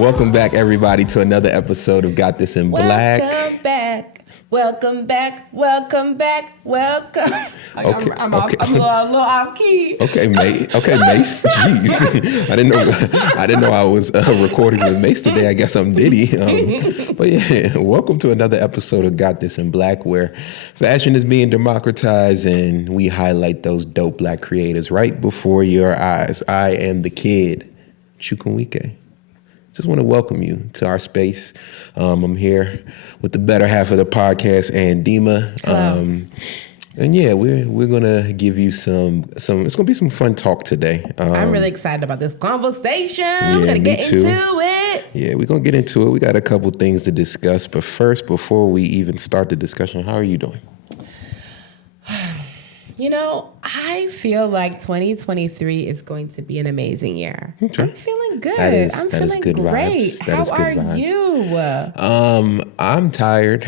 Welcome back, everybody, to another episode of Got This in Black. Welcome back. Welcome back. Welcome back. Welcome. Okay, I'm a little off key. Okay, Mace. Jeez, I didn't know I was recording with Mace today. I guess I'm Diddy. But yeah, welcome to another episode of Got This in Black, where fashion is being democratized and we highlight those dope Black creators right before your eyes. I am the kid, Chukwuemeka. Just want to welcome you to our space. I'm here with the better half of the podcast, and Dima. And yeah, we're gonna give you some. It's gonna be some fun talk today. I'm really excited about this conversation. We're gonna get into it. Yeah, we're gonna get into it. We got a couple things to discuss, but first, before we even start the discussion, how are you doing? You know, I feel like 2023 is going to be an amazing year. Okay. I'm feeling good. I'm feeling good great. Vibes. How are you? I'm tired,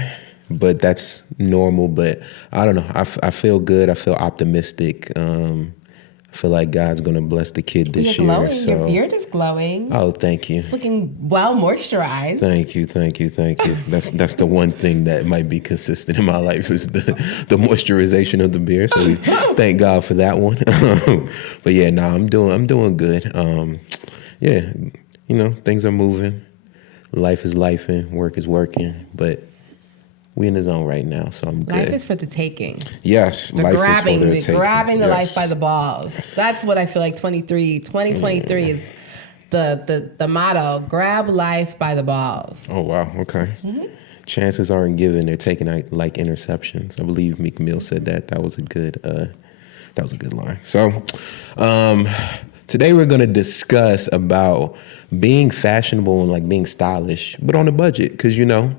but that's normal. But I don't know. I feel good. I feel optimistic. I feel like God's gonna bless the kid this year. Glowing. So your beard is glowing. Oh, thank you. It's looking well moisturized. Thank you. That's the one thing that might be consistent in my life is the moisturization of the beard. So we thank God for that one. But yeah, I'm doing good. Yeah, you know, things are moving. Life is lifing, work is working, but we in the zone right now, so I'm good. Life is for the taking. Yes, life grabbing, is for the taking. Grabbing the life by the balls. That's what I feel like 2023 is the motto. Grab life by the balls. Oh, wow. Okay. Mm-hmm. Chances aren't given. They're taking like interceptions. I believe Meek Mill said that. That was a good line. So today we're going to discuss about being fashionable and like being stylish, but on a budget, because, you know,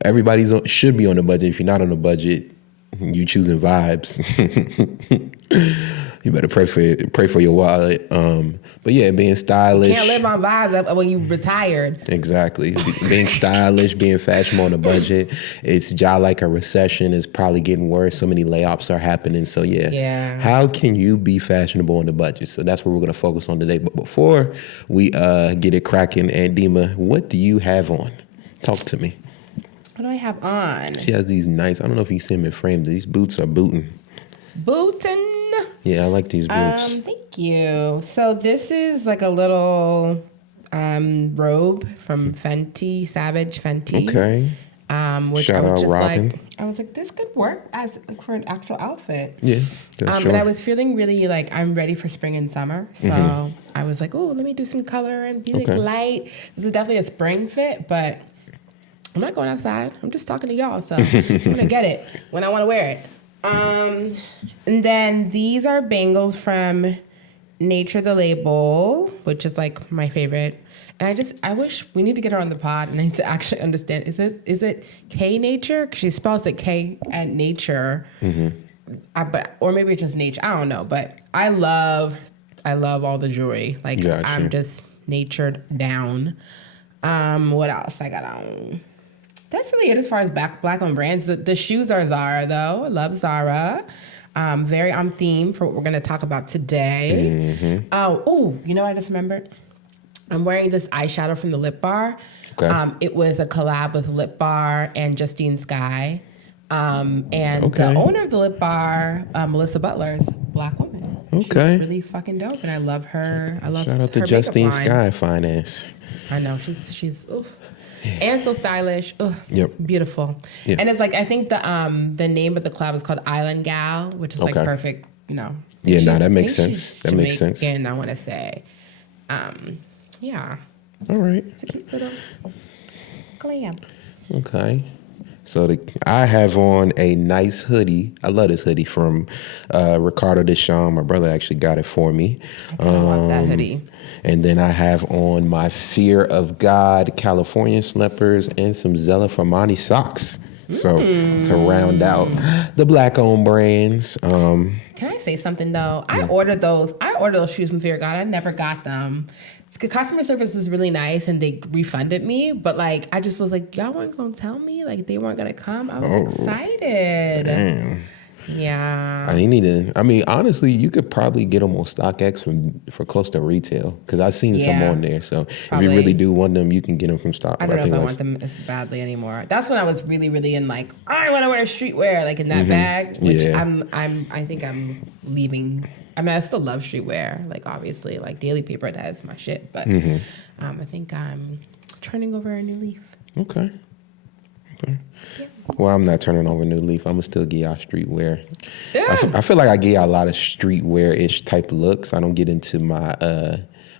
everybody should be on a budget. If you're not on a budget, you choosing vibes. You better pray for your wallet. But yeah, being stylish. You can't live on vibes when you retired. Exactly. Being stylish, being fashionable on a budget. It's Gyal like a recession is probably getting worse. So many layoffs are happening. So yeah. How can you be fashionable on a budget? So that's what we're going to focus on today. But before we get it cracking, and Dima, what do you have on? Talk to me. What do I have on? She has these nice, I don't know if you see them in frames. These boots are booting. Bootin'? Yeah, I like these boots. Thank you. So this is like a little robe from Fenty, Savage Fenty. Okay. Which Shout I was out just Robin. like, I was like, this could work as for an actual outfit. Yeah. Sure. But I was feeling really like I'm ready for spring and summer. So I was like, oh, let me do some color and be like light. This is definitely a spring fit, but I'm not going outside. I'm just talking to y'all, so I'm gonna get it when I want to wear it. And then these are bangles from Knature, the label, which is like my favorite. And I wish we need to get her on the pod and I need to actually understand. Is it Knature? She spells it K at Nature, or maybe it's just Nature. I don't know, but I love all the jewelry. Like gotcha. I'm just natured down. What else I got on? That's really it as far as black on brands. The shoes are Zara, though. I love Zara. Very on theme for what we're going to talk about today. Oh, you know what I just remembered? I'm wearing this eyeshadow from the Lip Bar. Okay. It was a collab with Lip Bar and Justine Skye. The owner of the Lip Bar, Melissa Butler, is a Black woman. Okay. She's really fucking dope, and I love her. I love her. Shout out to Justine Skye, fine ass. I know, she's oof. And so stylish. Ugh, yep. Beautiful. Yep. And it's like, I think the name of the collab is called Island Gyal, which is like perfect, you know. Yeah, no, that makes sense. That makes sense. And I want to say, yeah. All right. It's a cute little collab. Okay. So I have on a nice hoodie. I love this hoodie from Ricardo DSean. My brother actually got it for me. I love that hoodie. And then I have on my Fear of God California slippers and some Zella Fermani socks. So to round out the Black-owned brands. Can I say something though? I ordered those shoes from Fear of God. I never got them. The customer service was really nice and they refunded me, but like I just was like, y'all weren't gonna tell me, like they weren't gonna come. I was excited. Damn. Yeah. I need to. I mean, honestly, you could probably get them on StockX for close to retail because I've seen some on there. So Probably. if you really do want them, you can get them from Stock. I don't know if I want them as badly anymore. That's when I was really, really in like, I want to wear streetwear, like in that bag, which I think I'm leaving. I mean, I still love streetwear, like obviously, like Daily Paper, that's my shit. But I think I'm turning over a new leaf. Okay. Yeah. Well, I'm not turning over a new leaf. I'm gonna still get y'all streetwear. Yeah. I feel like I get y'all a lot of streetwear-ish type of looks. I don't get into my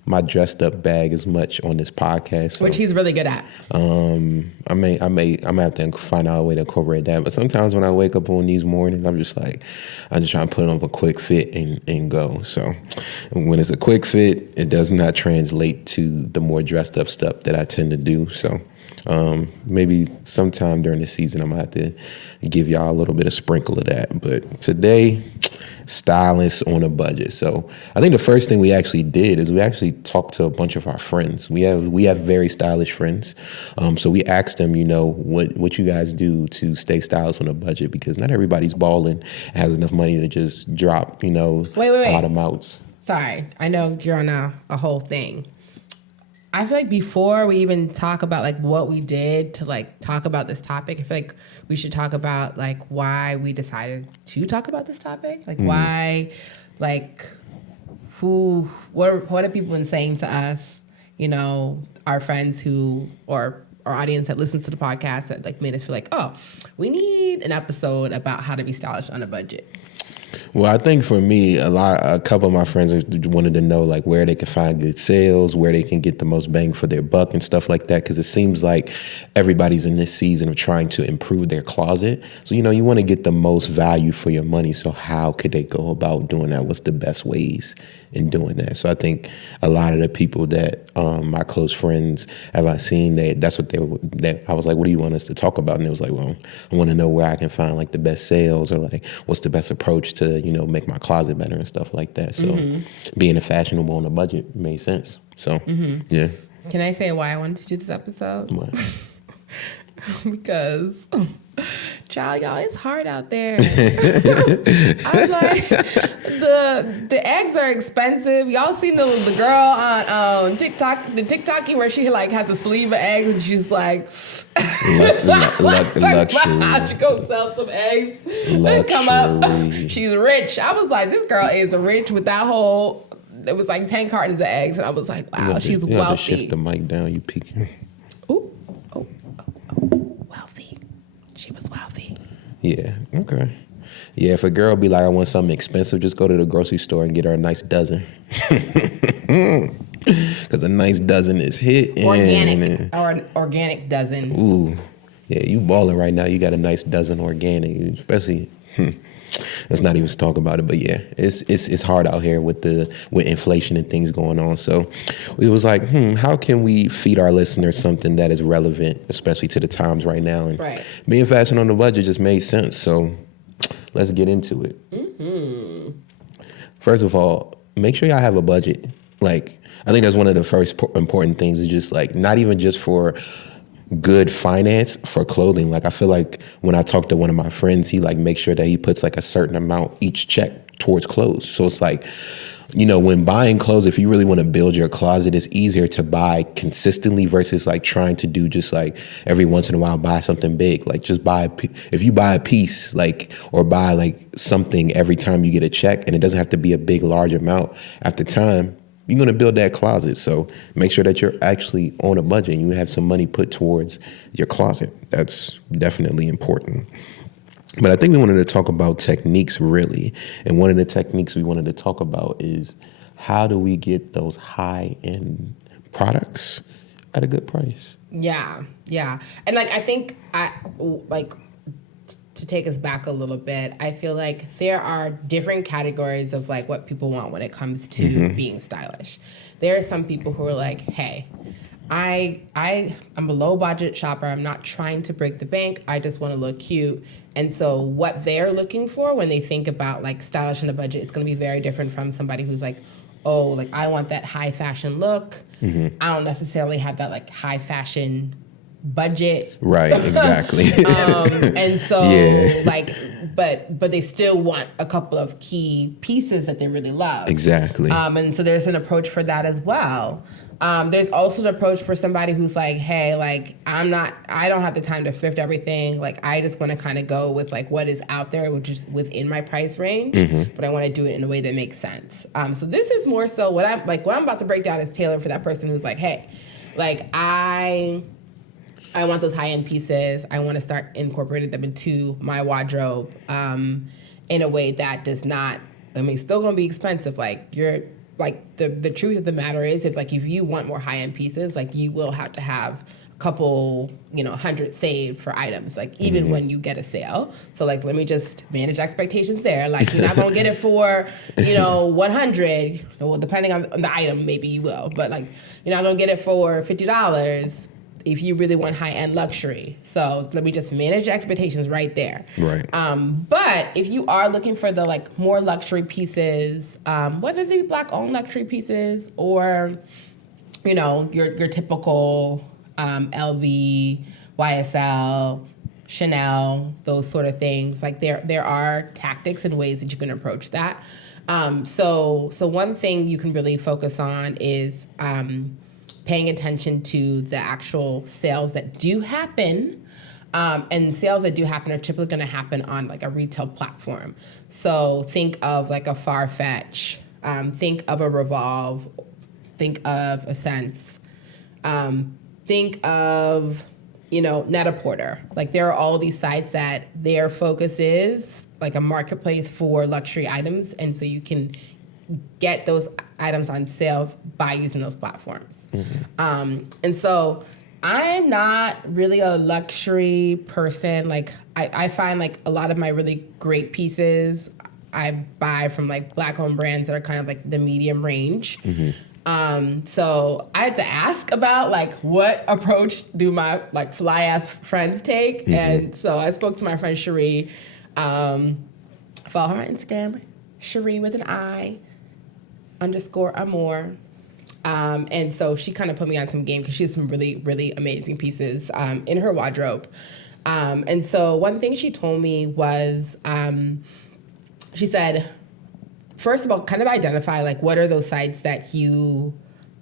my dressed up bag as much on this podcast, so, which he's really good at. I'm gonna have to find out a way to incorporate that. But sometimes when I wake up on these mornings, I'm just trying to put on a quick fit and go. So when it's a quick fit, it does not translate to the more dressed up stuff that I tend to do. So maybe sometime during the season, I'm gonna have to give y'all a little bit of sprinkle of that. But today, stylists on a budget. So I think the first thing we actually did is we actually talked to a bunch of our friends. We have very stylish friends. So we asked them, what you guys do to stay stylish on a budget, because not everybody's balling and has enough money to just drop, odd amounts. Sorry, I know you're on a whole thing. I feel like before we even talk about like what we did to like talk about this topic, I feel like we should talk about like why we decided to talk about this topic. Like why, like what have people been saying to us, our friends or our audience that listens to the podcast that like made us feel like, oh, we need an episode about how to be stylish on a budget. Well, I think for me, a couple of my friends wanted to know like where they can find good sales, where they can get the most bang for their buck and stuff like that. Because it seems like everybody's in this season of trying to improve their closet. So, you want to get the most value for your money. So how could they go about doing that? What's the best ways in doing that? So I think a lot of the people that my close friends have seen, that's what I was like, what do you want us to talk about? And it was like, well, I want to know where I can find like the best sales or like what's the best approach to, make my closet better and stuff like that. So being a fashionable on a budget made sense. So, yeah. Can I say why I wanted to do this episode? What? Because, child, y'all, it's hard out there. I was like, the eggs are expensive. Y'all seen the girl on TikTok, the TikToky where she like has a sleeve of eggs and she's like, luxury. How she go sell some eggs and come up. She's rich. I was like, this girl is rich with that whole. It was like 10 cartons of eggs, and I was like, wow, she's wealthy. You have to shift the mic down. You peeking. Wealthy. She was wealthy. Yeah. Okay. Yeah. If a girl be like, I want something expensive, just go to the grocery store and get her a nice dozen. Because a nice dozen is hit. Organic or an organic dozen. Ooh. Yeah. You balling right now. You got a nice dozen organic, especially. Let's not even talk about it, but yeah, it's hard out here with inflation and things going on. So it was like, how can we feed our listeners something that is relevant, especially to the times right now? And being fashion on the budget just made sense. So let's get into it. First of all, make sure y'all have a budget. Like, I think that's one of the first important things is just like, not even just for good finance for clothing. Like I feel like when I talk to one of my friends, he like makes sure that he puts like a certain amount each check towards clothes. So it's like, when buying clothes, if you really want to build your closet, it's easier to buy consistently versus like trying to do just like every once in a while buy something big. Like just if you buy a piece like or buy like something every time you get a check, and it doesn't have to be a big large amount, after time you're going to build that closet. So make sure that you're actually on a budget and you have some money put towards your closet. That's definitely important. But I think we wanted to talk about techniques, really. And one of the techniques we wanted to talk about is how do we get those high-end products at a good price? Yeah. And like I think to take us back a little bit, I feel like there are different categories of like what people want when it comes to being stylish. There are some people who are like, hey, I'm a low budget shopper. I'm not trying to break the bank. I just want to look cute. And so what they're looking for when they think about like stylish on a budget, it's going to be very different from somebody who's like, oh, like I want that high fashion look. I don't necessarily have that like high fashion budget. Right, exactly. And so like, but they still want a couple of key pieces that they really love. Exactly. And so there's an approach for that as well. There's also an approach for somebody who's like, hey, like, I don't have the time to thrift everything. Like, I just want to kind of go with like what is out there, which is within my price range, but I want to do it in a way that makes sense. So this is more so what I'm about to break down is tailored for that person who's like, hey, like I want those high-end pieces. I want to start incorporating them into my wardrobe in a way that does not, I mean, still going to be expensive. Like, the truth of the matter is, if you want more high-end pieces, like, you will have to have a couple, 100 saved for items, like, even when you get a sale. So, like, let me just manage expectations there. Like, you're not going to get it for, 100. Well, depending on the item, maybe you will. But, like, you're not going to get it for $50 if you really want high-end luxury. So let me just manage your expectations right there. Right. But if you are looking for the like more luxury pieces, whether they be Black-owned luxury pieces or, your typical LV, YSL, Chanel, those sort of things, like there are tactics and ways that you can approach that. So one thing you can really focus on is paying attention to the actual sales that do happen. And sales that do happen are typically going to happen on like a retail platform. So think of like a Farfetch, think of a Revolve, think of a Sense, think of, Net-a-Porter. Like there are all these sites that their focus is like a marketplace for luxury items. And so you can get those items on sale by using those platforms. And so I'm not really a luxury person. Like I find like a lot of my really great pieces I buy from like Black-owned brands that are kind of like the medium range. So I had to ask about like what approach do my like fly ass friends take. And so I spoke to my friend Cherie. Follow her on Instagram, Cherie with an I _amour. And so she kind of put me on some game because she has some really, really amazing pieces in her wardrobe. And so one thing she told me was, she said, first of all, kind of identify like what are those sites that you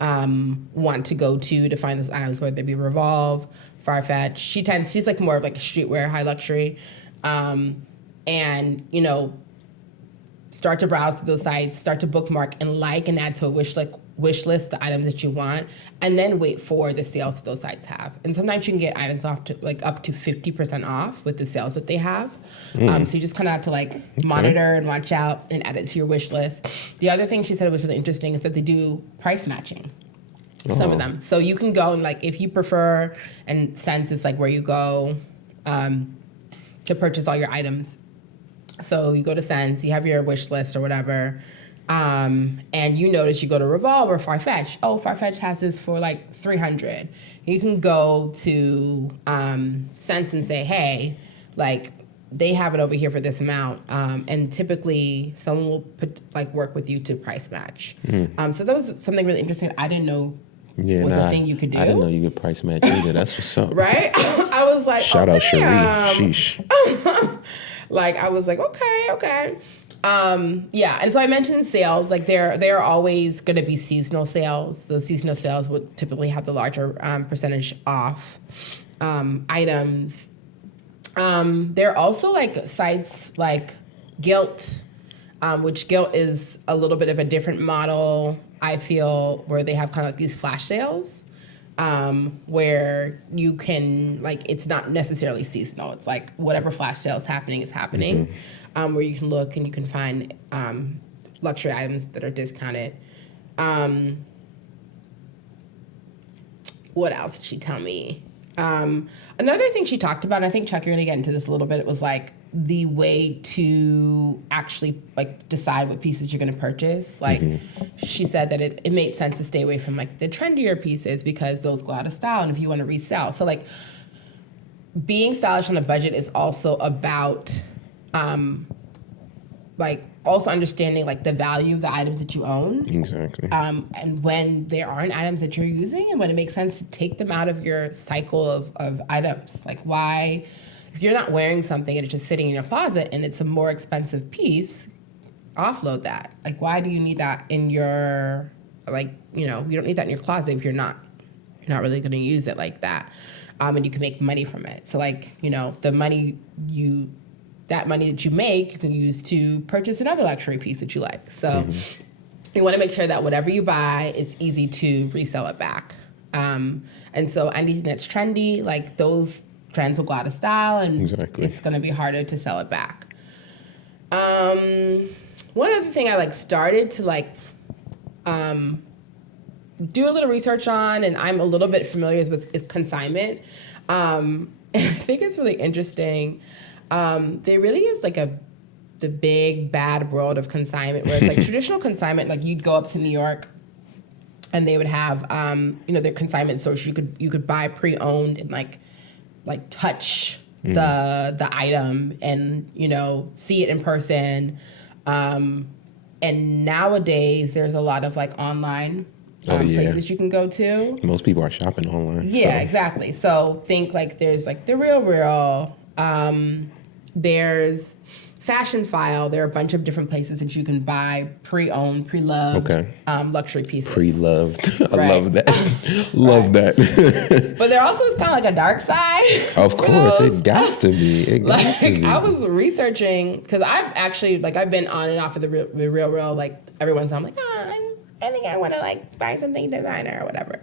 want to go to find those items, whether they be Revolve, Farfetch. She's like more of like a streetwear, high luxury. And, start to browse those sites, start to bookmark and like and add to a wish list the items that you want, and then wait for the sales that those sites have. And sometimes you can get items off to like up to 50% off with the sales that they have. So you just kind of have to like monitor and watch out and add it to your wish list. The other thing she said was really interesting is that they do price matching. Some of them. So you can go and like if you prefer, and Sense is like where you go to purchase all your items. So you go to Sense, you have your wish list or whatever, and you notice you go to Revolve or Farfetch. Oh, Farfetch has this for like $300. You can go to Sense and say, hey, like they have it over here for this amount, and typically someone will work with you to price match. So that was something really interesting. I didn't know was a thing you could do. I didn't know you could price match either. That's what's up. Right? I was like, shout out Cherie. Sheesh. Like, I was like, okay. Yeah, and so I mentioned sales. Like, there are always going to be seasonal sales. Those seasonal sales would typically have the larger percentage off items. There are also, like, sites like Gilt, which Gilt is a little bit of a different model, I feel, where they have kind of like these flash sales. Where you can, like, it's not necessarily seasonal. It's like whatever flash sale is happening. Where you can look and you can find luxury items that are discounted. What else did she tell me? Another thing she talked about, and I think, Chuck, you're going to get into this a little bit, it was like the way to actually like decide what pieces you're going to purchase. Like she said that it made sense to stay away from like the trendier pieces because those go out of style and if you want to resell. So like being stylish on a budget is also about like also understanding like the value of the items that you own. Exactly. And when there aren't items that you're using and when it makes sense to take them out of your cycle of items. Like why, if you're not wearing something and it's just sitting in your closet and it's a more expensive piece, offload that. Like why do you need that in your, like, you know, you don't need that in your closet if you're not really going to use it like that. And you can make money from it. So like, you know, that money that you make, you can use to purchase another luxury piece that you like. So you want to make sure that whatever you buy, it's easy to resell it back. And so anything that's trendy, like those trends will go out of style and it's going to be harder to sell it back. One other thing I like started to like do a little research on, and I'm a little bit familiar with, is consignment. And I think it's really interesting. There really is like the big bad world of consignment where it's like traditional consignment, like you'd go up to New York and they would have, you know, their consignment stores. You could buy pre-owned and like touch the item and, you know, see it in person. And nowadays there's a lot of like online places you can go to. Most people are shopping online. Yeah, exactly. So think like there's like the Real. There's Fashion File. There are a bunch of different places that you can buy pre-owned, pre-loved luxury pieces. Pre-loved. I love that. Love that. But there also is kind of like a dark side. Of course. It got to be. It got to be. I was researching, because I've actually, like, I've been on and off of the Real, like, every once in a while, I'm like, I think I want to, like, buy something designer or whatever.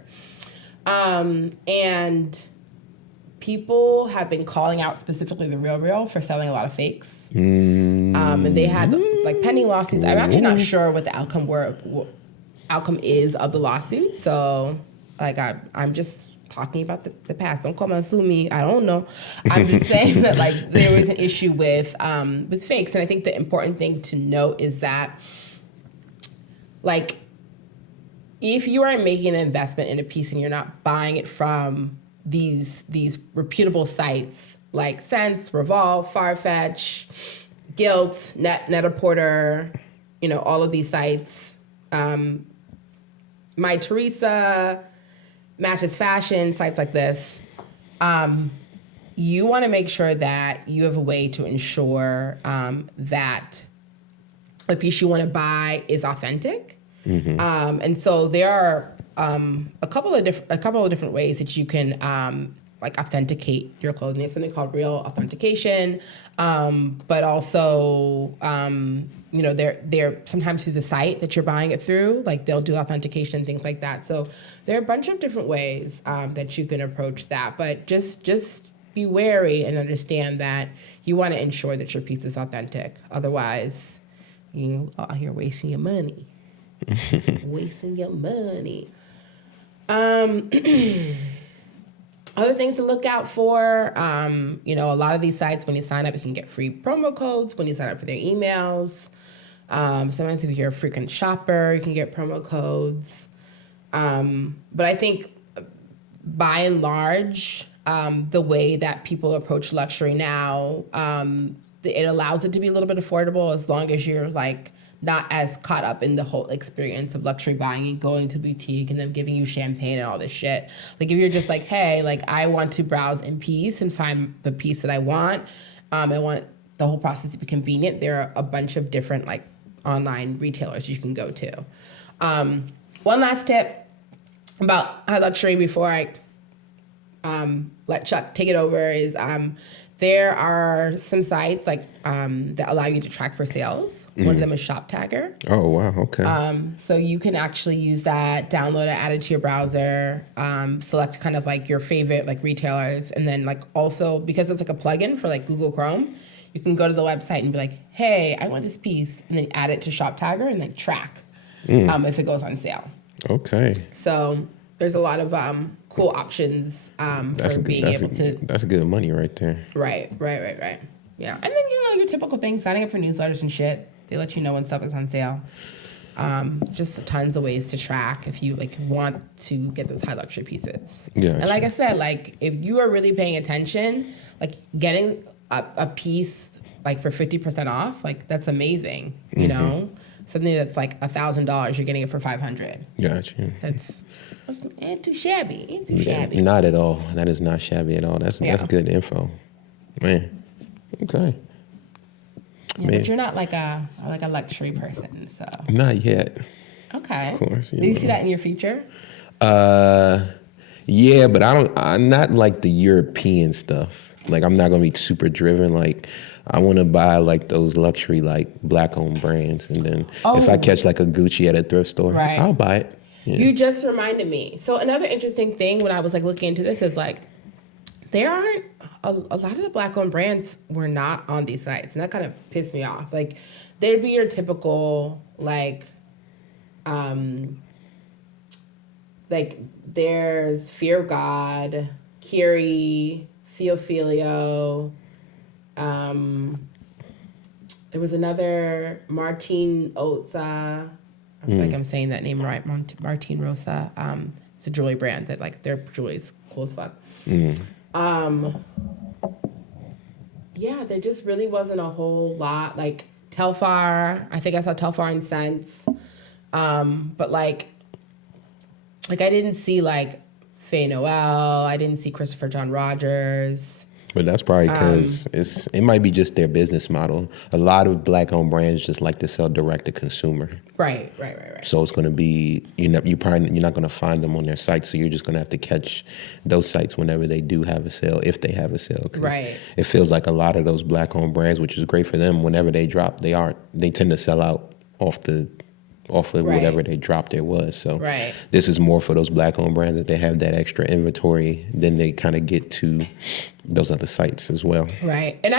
And people have been calling out specifically the Real for selling a lot of fakes. And they had like pending lawsuits. I'm actually not sure what the outcome is of the lawsuit. So like I'm just talking about the past. Don't come and sue me. I don't know. I'm just saying that like there was an issue with fakes. And I think the important thing to note is that like if you are making an investment in a piece and you're not buying it from these reputable sites like Sense, Revolve, Farfetch, Gilt, Net-a-Porter, you know, all of these sites, My Teresa, Matches Fashion, sites like this, you want to make sure that you have a way to ensure that the piece you want to buy is authentic. And so there are a couple of different ways that you can like authenticate your clothing. There's something called real authentication, but also you know they're sometimes through the site that you're buying it through. Like they'll do authentication, things like that. So there are a bunch of different ways that you can approach that. But just be wary and understand that you want to ensure that your piece is authentic. Otherwise, you are out here wasting your money. Wasting your money. Other things to look out for, you know, a lot of these sites, when you sign up, you can get free promo codes when you sign up for their emails. Sometimes if you're a frequent shopper, you can get promo codes. But I think by and large, the way that people approach luxury now, it allows it to be a little bit affordable as long as you're like not as caught up in the whole experience of luxury buying and going to boutique and them giving you champagne and all this shit. Like if you're just like, hey, like I want to browse in peace and find the piece that I want. I want the whole process to be convenient. There are a bunch of different like online retailers you can go to. One last tip about high luxury before I let Chuck take it over is there are some sites like that allow you to track for sales. One of them is Shop Tagger. Oh, wow. Okay. So you can actually use that, download it, add it to your browser, select kind of like your favorite like retailers. And then like also, because it's like a plugin for like Google Chrome, you can go to the website and be like, hey, I want this piece. And then add it to Shop Tagger and like track if it goes on sale. Okay. So there's a lot of cool options for being able to. That's good money right there. Right. Yeah. And then, you know, your typical things, signing up for newsletters and shit. They let you know when stuff is on sale. Just tons of ways to track if you like want to get those high luxury pieces. Yeah. And like I said, like if you are really paying attention, like getting a piece like for 50% off, like that's amazing. You know, something that's like $1,000, you're getting it for $500. Gotcha. That's ain't too shabby. Ain't too shabby. Not at all. That is not shabby at all. That's good info, man. Okay. Yeah, but you're not like a luxury person, so. Not yet. Okay. Of course. Do you see that in your future? Yeah, but I'm not like the European stuff. Like, I'm not gonna be super driven. Like, I want to buy like those luxury like black-owned brands, and then if I catch like a Gucci at a thrift store, I'll buy it. Yeah. You just reminded me. So another interesting thing when I was like looking into this is like there aren't a lot of the black-owned brands were not on these sites, and that kind of pissed me off. Like there'd be your typical like there's Fear of God, Kiri, Filio. There was another Martine Oza. I feel like I'm saying that name right. Martine Rosa. It's a jewelry brand that like their jewelry's cool as fuck. Yeah, there just really wasn't a whole lot. Like Telfar, I think I saw Telfar and Sense. But like I didn't see like Faye Noel. I didn't see Christopher John Rogers. But that's probably because it might be just their business model. A lot of black-owned brands just like to sell direct to consumer. Right. So it's going to be you're not going to find them on their site. So you're just going to have to catch those sites whenever they do have a sale, if they have a sale. Right. It feels like a lot of those black-owned brands, which is great for them, whenever they drop, they tend to sell out off of whatever they dropped there was. So this is more for those black-owned brands that they have that extra inventory. Then they kind of get to those other sites as well. Right. And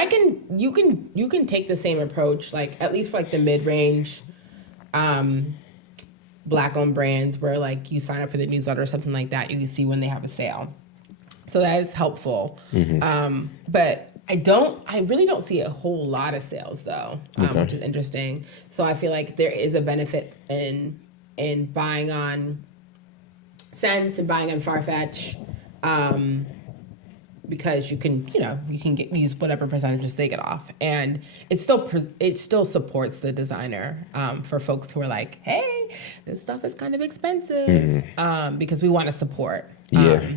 you can take the same approach, like at least for like the mid-range black-owned brands where like you sign up for the newsletter or something like that, you can see when they have a sale. So that is helpful. But I really don't see a whole lot of sales though, which is interesting. So I feel like there is a benefit in buying on Sense and buying on Farfetch, because you can use whatever percentages they get off, and it still supports the designer for folks who are like, hey, this stuff is kind of expensive, because we want to support.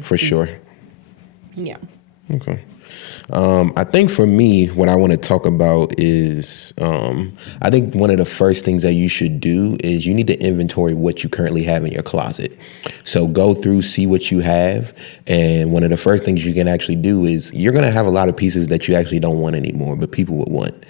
For sure. Yeah. Okay. I think for me, what I want to talk about is, I think one of the first things that you should do is you need to inventory what you currently have in your closet. So go through, see what you have. And one of the first things you can actually do is you're going to have a lot of pieces that you actually don't want anymore, but people would want.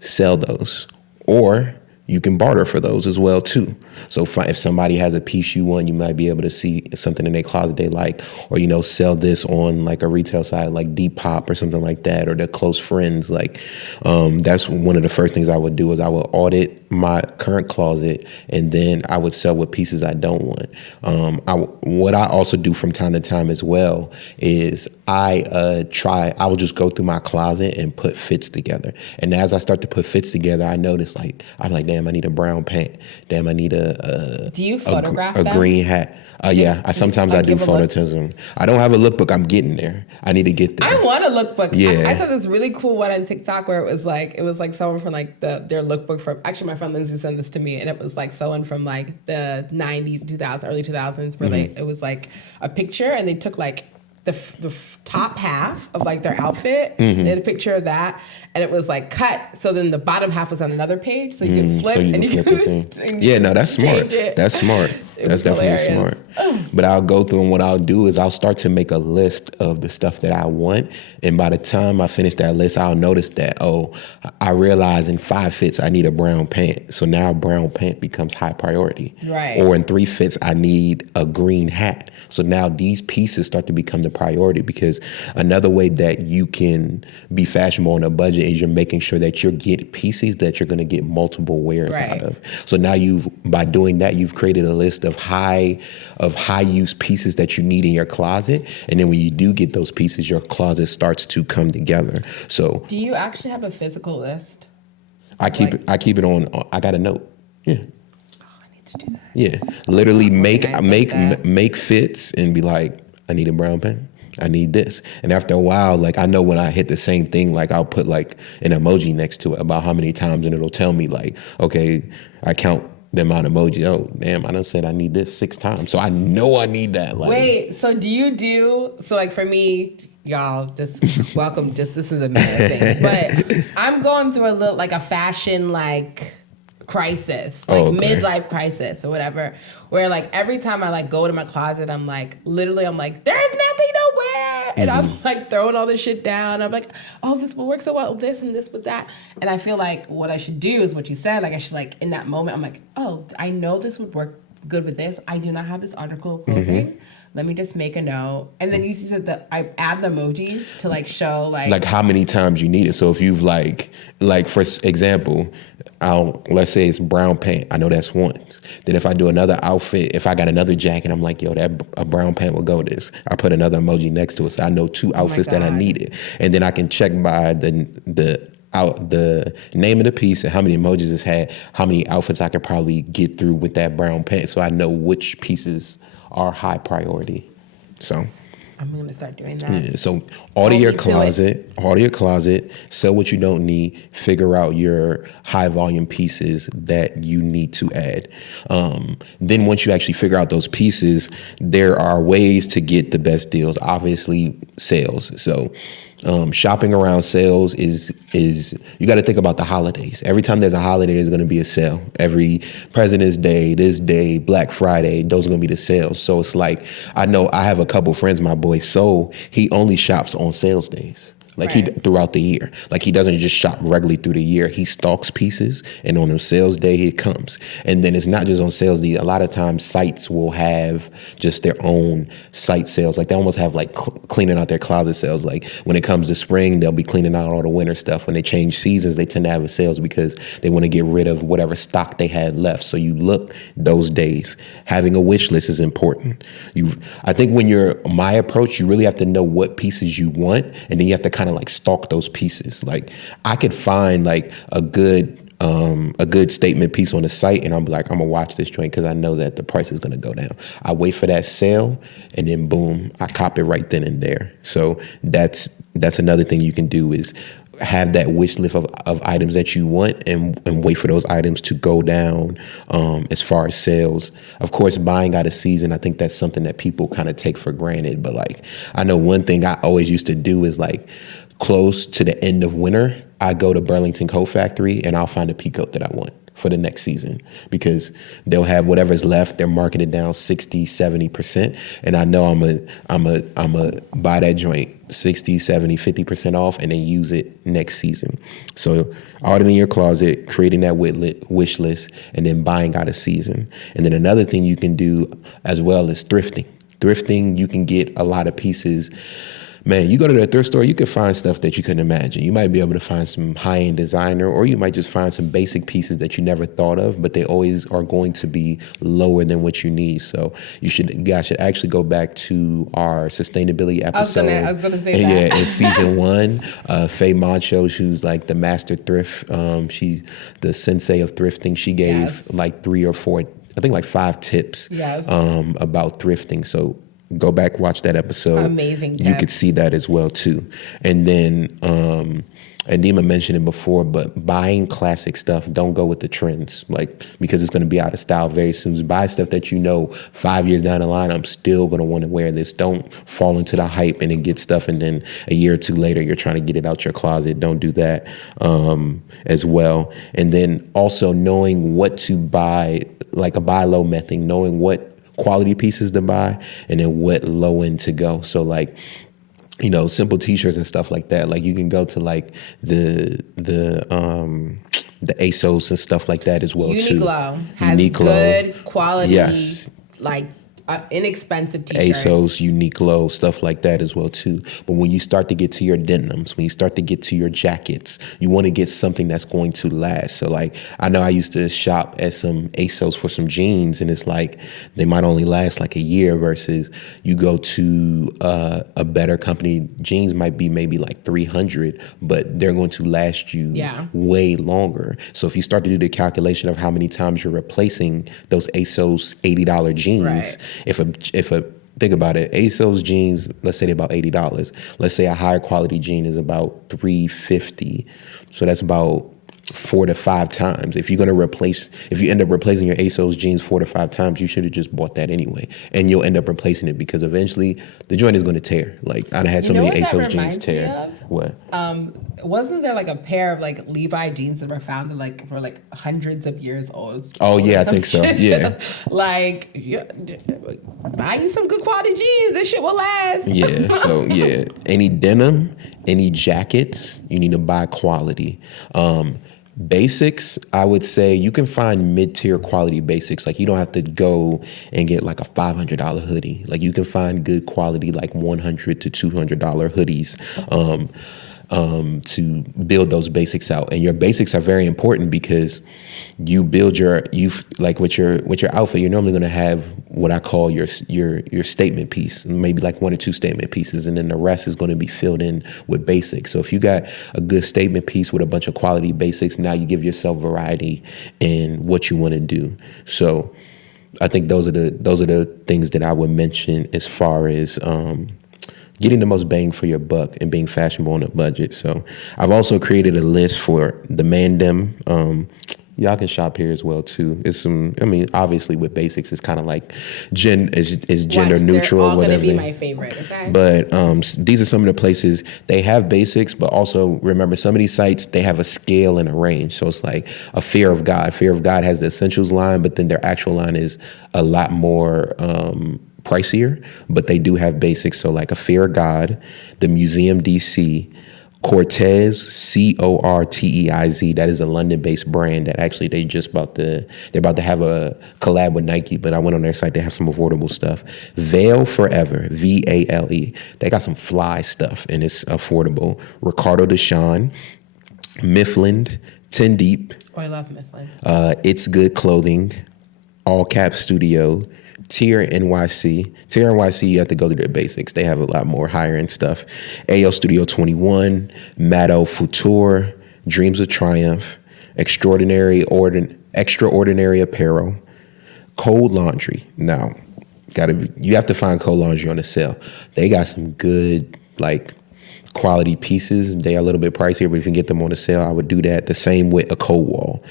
Sell those. Or you can barter for those as well too. So if somebody has a piece you want, you might be able to see something in their closet they like, or sell this on like a retail site like Depop or something like that, or their close friends. Like that's one of the first things I would do is I would audit my current closet, and then I would sell what pieces I don't want. What I also do from time to time as well is I will just go through my closet and put fits together. And as I start to put fits together, I notice I'm like, damn, I need a brown pant. Damn, I need Do you photograph a green hat. Yeah, sometimes I do phototism. I don't have a lookbook. I'm getting there. I need to get there. I want a lookbook. Yeah. I saw this really cool one on TikTok where it was like someone from like their lookbook from, actually my friend Lindsay sent this to me, and it was like someone from like the 90s, 2000s, early 2000s, where it was like a picture, and they took like the top half of like their outfit, they had a picture of that, and it was like cut, so then the bottom half was on another page, so you can flip, and you can yeah, no, that's smart. That's smart. That's definitely smart. But I'll go through, and what I'll do is I'll start to make a list of the stuff that I want, and by the time I finish that list, I'll notice that, I realize in 5 fits I need a brown pant, so now brown pant becomes high priority. Right. Or in 3 fits I need a green hat. So now these pieces start to become the priority, because another way that you can be fashionable on a budget is you're making sure that you're getting pieces that you're going to get multiple wears out of. So now by doing that, you've created a list of high use pieces that you need in your closet. And then when you do get those pieces, your closet starts to come together. So do you actually have a physical list? I keep it on. I got a note. Yeah. To do that. Yeah, literally make fits and be like, I need a brown pen. I need this. And after a while, like I know when I hit the same thing, like I'll put like an emoji next to it about how many times, and it'll tell me like, okay, I count the amount of emoji. Oh, damn, I done said I need this 6 times. So I know I need that. Like, wait, so so like for me, y'all, just welcome, just this is a matter thing. But I'm going through a fashion like crisis, like midlife crisis or whatever, where like every time I like go to my closet, I'm like, there's nothing to wear. And I'm like throwing all this shit down. I'm like, oh, this will work so well with this and this with that. And I feel like what I should do is what you said. Like I should like in that moment, I'm like, oh, I know this would work good with this. I do not have this article of clothing. Let me just make a note. And then you said that I add the emojis to like show like how many times you need it. So if you've like for example, let's say it's brown pant. I know that's once. Then if I do another outfit, if I got another jacket, I'm like, yo, a brown pant will go with this. I put another emoji next to it. So I know 2 outfits that I needed. And then I can check by the name of the piece and how many emojis it's had, how many outfits I could probably get through with that brown pant. So I know which pieces are high priority. So I'm gonna start doing that. Yeah, so order your closet, sell what you don't need, figure out your high volume pieces that you need to add. Then once you actually figure out those pieces, there are ways to get the best deals. Obviously, sales. So shopping around sales is you got to think about the holidays. Every time there's a holiday, there's going to be a sale. Every President's Day, this day, Black Friday, those are going to be the sales. So it's like, I know I have a couple friends, my boy Soul, he only shops on sales days. Like he throughout the year. Like he doesn't just shop regularly through the year. He stalks pieces, and on a sales day it comes. And then it's not just on sales day. A lot of times sites will have just their own site sales. Like they almost have like cleaning out their closet sales. Like when it comes to spring, they'll be cleaning out all the winter stuff. When they change seasons, they tend to have a sales because they want to get rid of whatever stock they had left. So you look those days. Having a wish list is important. I think my approach, you really have to know what pieces you want, and then you have to kind of like stalk those pieces. Like I could find like a good statement piece on the site, and I'm like, I'm gonna watch this joint because I know that the price is gonna go down. I wait for that sale, and then boom, I cop it right then and there. So that's another thing you can do is have that wish list of items that you want and wait for those items to go down as far as sales. Of course, buying out of season, I think that's something that people kind of take for granted. But like, I know one thing I always used to do is like close to the end of winter, I go to Burlington Coat Factory and I'll find a peacoat that I want for the next season because they'll have whatever's left. They're marking it down 60, 70%. And I know I'm a buy that joint 60, 70, 50% off and then use it next season. So ordering your closet, creating that wish list, and then buying out of season. And then another thing you can do as well is thrifting. Thrifting, you can get a lot of pieces. Man, you go to the thrift store, you can find stuff that you couldn't imagine. You might be able to find some high-end designer, or you might just find some basic pieces that you never thought of, but they always are going to be lower than what you need. So you guys should actually go back to our sustainability episode. I was gonna say that. Yeah, in season 1, Faye Moncho, who's like the master thrift. She's the sensei of thrifting. She gave like 3 or 4, I think like 5 tips about thrifting. So go back, watch that episode. Amazing tips. You could see that as well too. And then Adima mentioned it before, but buying classic stuff, don't go with the trends, like because it's going to be out of style very soon. Just buy stuff that you know 5 years down the line, I'm still going to want to wear this. Don't fall into the hype and then get stuff, and then a year or 2 later you're trying to get it out your closet. Don't do that as well. And then also knowing what to buy, like a buy low method, knowing what quality pieces to buy and then what low end to go. So like, you know, simple t-shirts and stuff like that. Like you can go to like the ASOS and stuff like that as well too. Uniqlo has good quality, like inexpensive t-shirts. ASOS, Uniqlo, stuff like that as well too. But when you start to get to your denims, when you start to get to your jackets, you want to get something that's going to last. So like, I know I used to shop at some ASOS for some jeans, and it's like they might only last like a year versus you go to a better company. Jeans might be maybe like $300, but they're going to last you way longer. So if you start to do the calculation of how many times you're replacing those ASOS $80 jeans, if think about it. ASOS jeans, let's say they're about $80. Let's say a higher quality jean is about $350. So that's about 4 to 5 times. If you end up replacing your ASOS jeans 4 to 5 times, you should have just bought that anyway. And you'll end up replacing it because eventually the joint is going to tear. Like I had so many ASOS jeans tear. What? Wasn't there like a pair of like Levi jeans that were found were like hundreds of years old? Oh yeah, I think so. Yeah. Like, buy you some good quality jeans. This shit will last. Yeah. So yeah, any denim, any jackets, you need to buy quality. Basics, I would say you can find mid-tier quality basics. Like you don't have to go and get like a $500 hoodie. Like you can find good quality like $100 to $200 hoodies to build those basics out. And your basics are very important because you build like with your outfit, you're normally going to have what I call your statement piece, maybe like 1 or 2 statement pieces, and then the rest is going to be filled in with basics. So if you got a good statement piece with a bunch of quality basics, now you give yourself variety in what you want to do. So I think those are the things that I would mention as far as getting the most bang for your buck and being fashionable on a budget. So I've also created a list for the mandem. Y'all can shop here as well too. It's obviously with basics, it's kind of like is gender neutral or whatever. They're all gonna be my favorite, okay? But these are some of the places they have basics, but also remember some of these sites, they have a scale and a range. So it's like a Fear of God. Fear of God has the essentials line, but then their actual line is a lot more pricier, but they do have basics. So like a Fear of God, the Museum DC, Cortez, Corteiz, that is a London-based brand that actually they're about to have a collab with Nike, but I went on their site, they have some affordable stuff. Veil Forever, VALE, they got some fly stuff and it's affordable. Ricardo DSean, Mifflin, 10 Deep. Oh, I love Mifflin. It's Good Clothing, All Cap Studio, Tier NYC. Tier NYC, you have to go to their basics. They have a lot more higher end stuff. AO Studio 21, Mado Futur, Dreams of Triumph, Extraordinary Apparel, Cold Laundry. Now, you have to find Cold Laundry on the sale. They got some good like quality pieces. They are a little bit pricier, but if you can get them on the sale, I would do that. The same with a Cold Wall.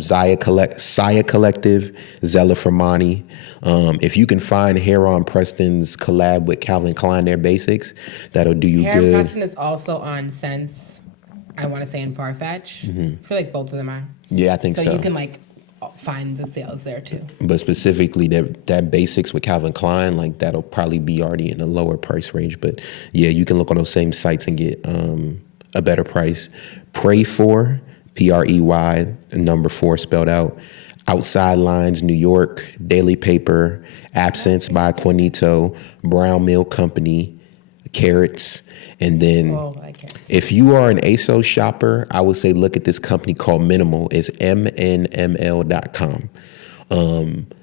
Saya Collective, Zella Fermani. If you can find Heron Preston's collab with Calvin Klein, their basics, that'll do you good. Heron Preston is also on Sense, I want to say, in Farfetch. I feel like both of them are. Yeah, I think so. So you can like find the sales there too. But specifically that basics with Calvin Klein, like that'll probably be already in a lower price range. But yeah, you can look on those same sites and get a better price. Pray For, PREY, number 4 spelled out. Outside Lines, New York, Daily Paper, Absence by Juanito, Brown Mill Company, Carrots, and then if you are an ASOS shopper, I would say look at this company called Minimal. It's mnml.com.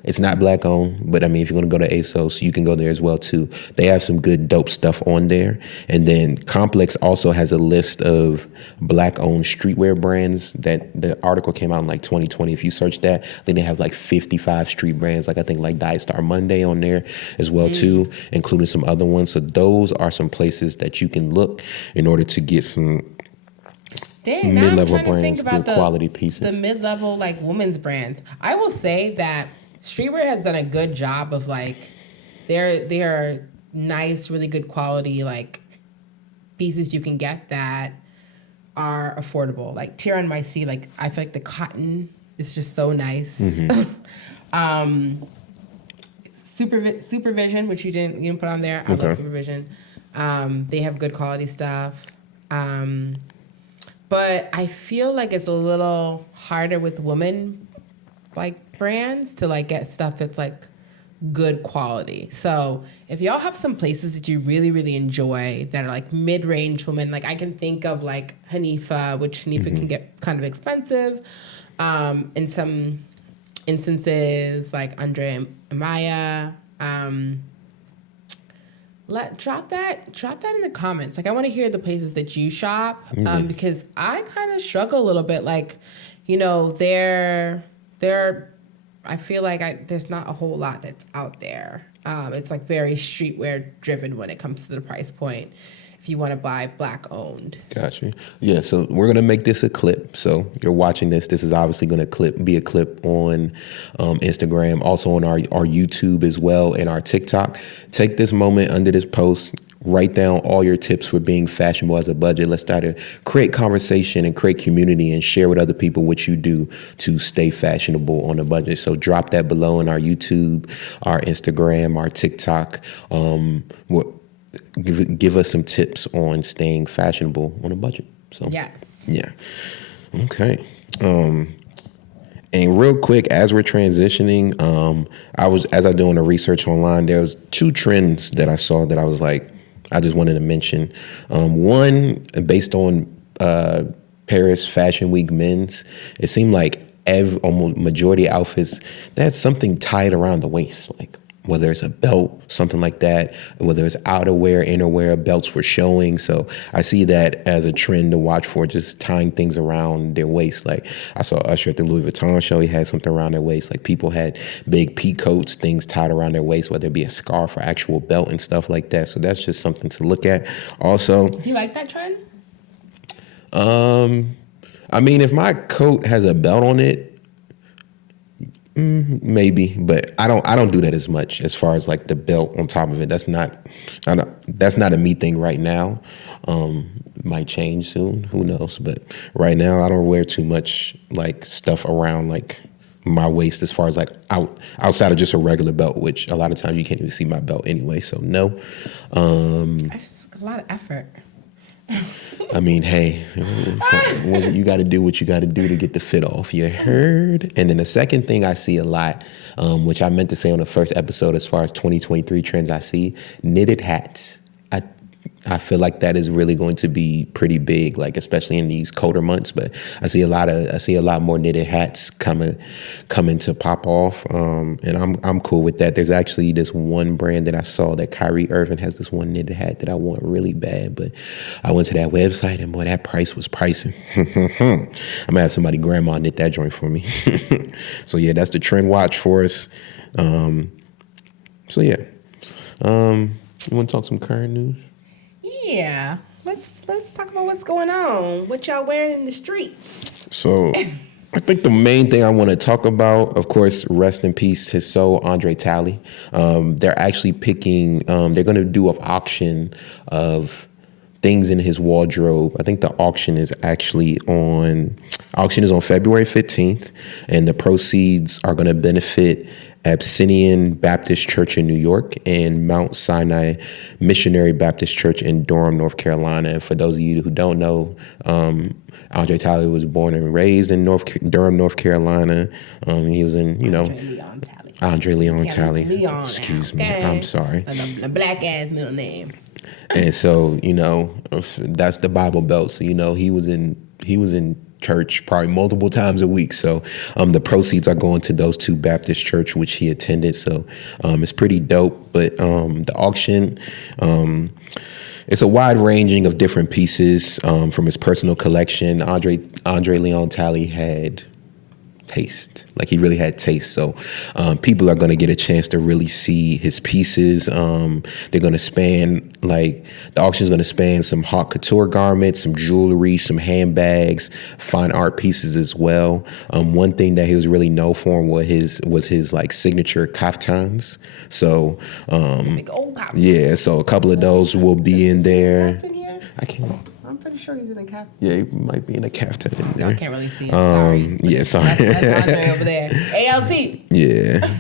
It's not black owned, but I mean, if you're going to go to ASOS, you can go there as well too. They have some good dope stuff on there. And then Complex also has a list of black owned streetwear brands that the article came out in like 2020. If you search that, then they have like 55 street brands. Like I think like Diet Star Monday on there as well too, including some other ones. So those are some places that you can look in order to get some mid-level brands, good quality pieces. The mid-level like women's brands. I will say that streetwear has done a good job of like they are nice, really good quality like pieces you can get that are affordable. Like Tier NYC, like I feel like the cotton is just so nice. Supervision, which you didn't put on there. I love Supervision. They have good quality stuff. But I feel like it's a little harder with women like brands to like get stuff that's like good quality. So if y'all have some places that you really, really enjoy that are like mid-range women, like I can think of like Hanifa, which Hanifa can get kind of expensive. In some instances, like Andre Amaya. Drop that in the comments. Like I want to hear the places that you shop because I kind of struggle a little bit. Like, you know, I feel like there's not a whole lot that's out there. It's like very streetwear driven when it comes to the price point. If you want to buy Black owned. Gotcha. Yeah, so we're gonna make this a clip. So you're watching this. This is obviously gonna be a clip on Instagram, also on our YouTube as well, and our TikTok. Take this moment under this post. Write down all your tips for being fashionable as a budget. Let's start to create conversation and create community and share with other people what you do to stay fashionable on a budget. So drop that below in our YouTube, our Instagram, our TikTok. Give us some tips on staying fashionable on a budget. So yeah. Okay. And real quick, as we're transitioning, as I doing the research online, there was 2 trends that I saw that I was like, I just wanted to mention. One, based on Paris Fashion Week men's, it seemed like almost majority of outfits that had something tied around the waist, like whether it's a belt, something like that, whether it's outerwear, innerwear, belts were showing. So I see that as a trend to watch for, just tying things around their waist. Like I saw Usher at the Louis Vuitton show, he had something around their waist. Like people had big peacoats, things tied around their waist, whether it be a scarf or actual belt and stuff like that. So that's just something to look at. Also, do you like that trend? I mean, if my coat has a belt on it, maybe, but I don't do that as much as far as like the belt on top of it. That's not a me thing right now. Might change soon, who knows? But right now I don't wear too much like stuff around like my waist as far as like outside of just a regular belt, which a lot of times you can't even see my belt anyway. So no. That's a lot of effort. I mean, hey, you got to do what you got to do to get the fit off. You heard? And then the second thing I see a lot, which I meant to say on the first episode as far as 2023 trends I see, knitted hats. I feel like that is really going to be pretty big, like especially in these colder months. But I see a lot more knitted hats coming to pop off, and I'm cool with that. There's actually this one brand that I saw that Kyrie Irving has this one knitted hat that I want really bad, but I went to that website and boy, that price was pricing. I'm gonna have somebody grandma knit that joint for me. So yeah, that's the trend watch for us. So yeah, you want to talk some current news? Yeah, let's talk about what's going on. What y'all wearing in the streets? So, I think the main thing I want to talk about, of course, rest in peace, his soul, Andre Talley. They're actually picking. They're going to do an auction of things in his wardrobe. I think the auction is on February 15th, and the proceeds are going to benefit Abyssinian Baptist Church in New York and Mount Sinai Missionary Baptist Church in Durham, North Carolina. And for those of you who don't know, Andre Talley was born and raised in Durham, North Carolina. He was in, Andre Leon Talley. Excuse me. Okay. I'm sorry. A black ass middle name. And so, that's the Bible Belt. So, he was in church probably multiple times a week. So the proceeds are going to those 2 Baptist church which he attended. So it's pretty dope. But the auction, it's a wide ranging of different pieces from his personal collection. Andre Leon Talley had taste. Like he really had taste. So people are going to get a chance to really see his pieces. They're going to span, like the auction is going to span some haute couture garments, some jewelry, some handbags, fine art pieces as well. One thing that he was really known for was his like signature kaftans. So yeah, so a couple of those will be in there. I can't. I'm pretty sure he's in a caftan. Yeah, he might be in a caftan in there. I can't really see it. Sorry. Yeah, sorry. That's Andre over there. ALT. Yeah.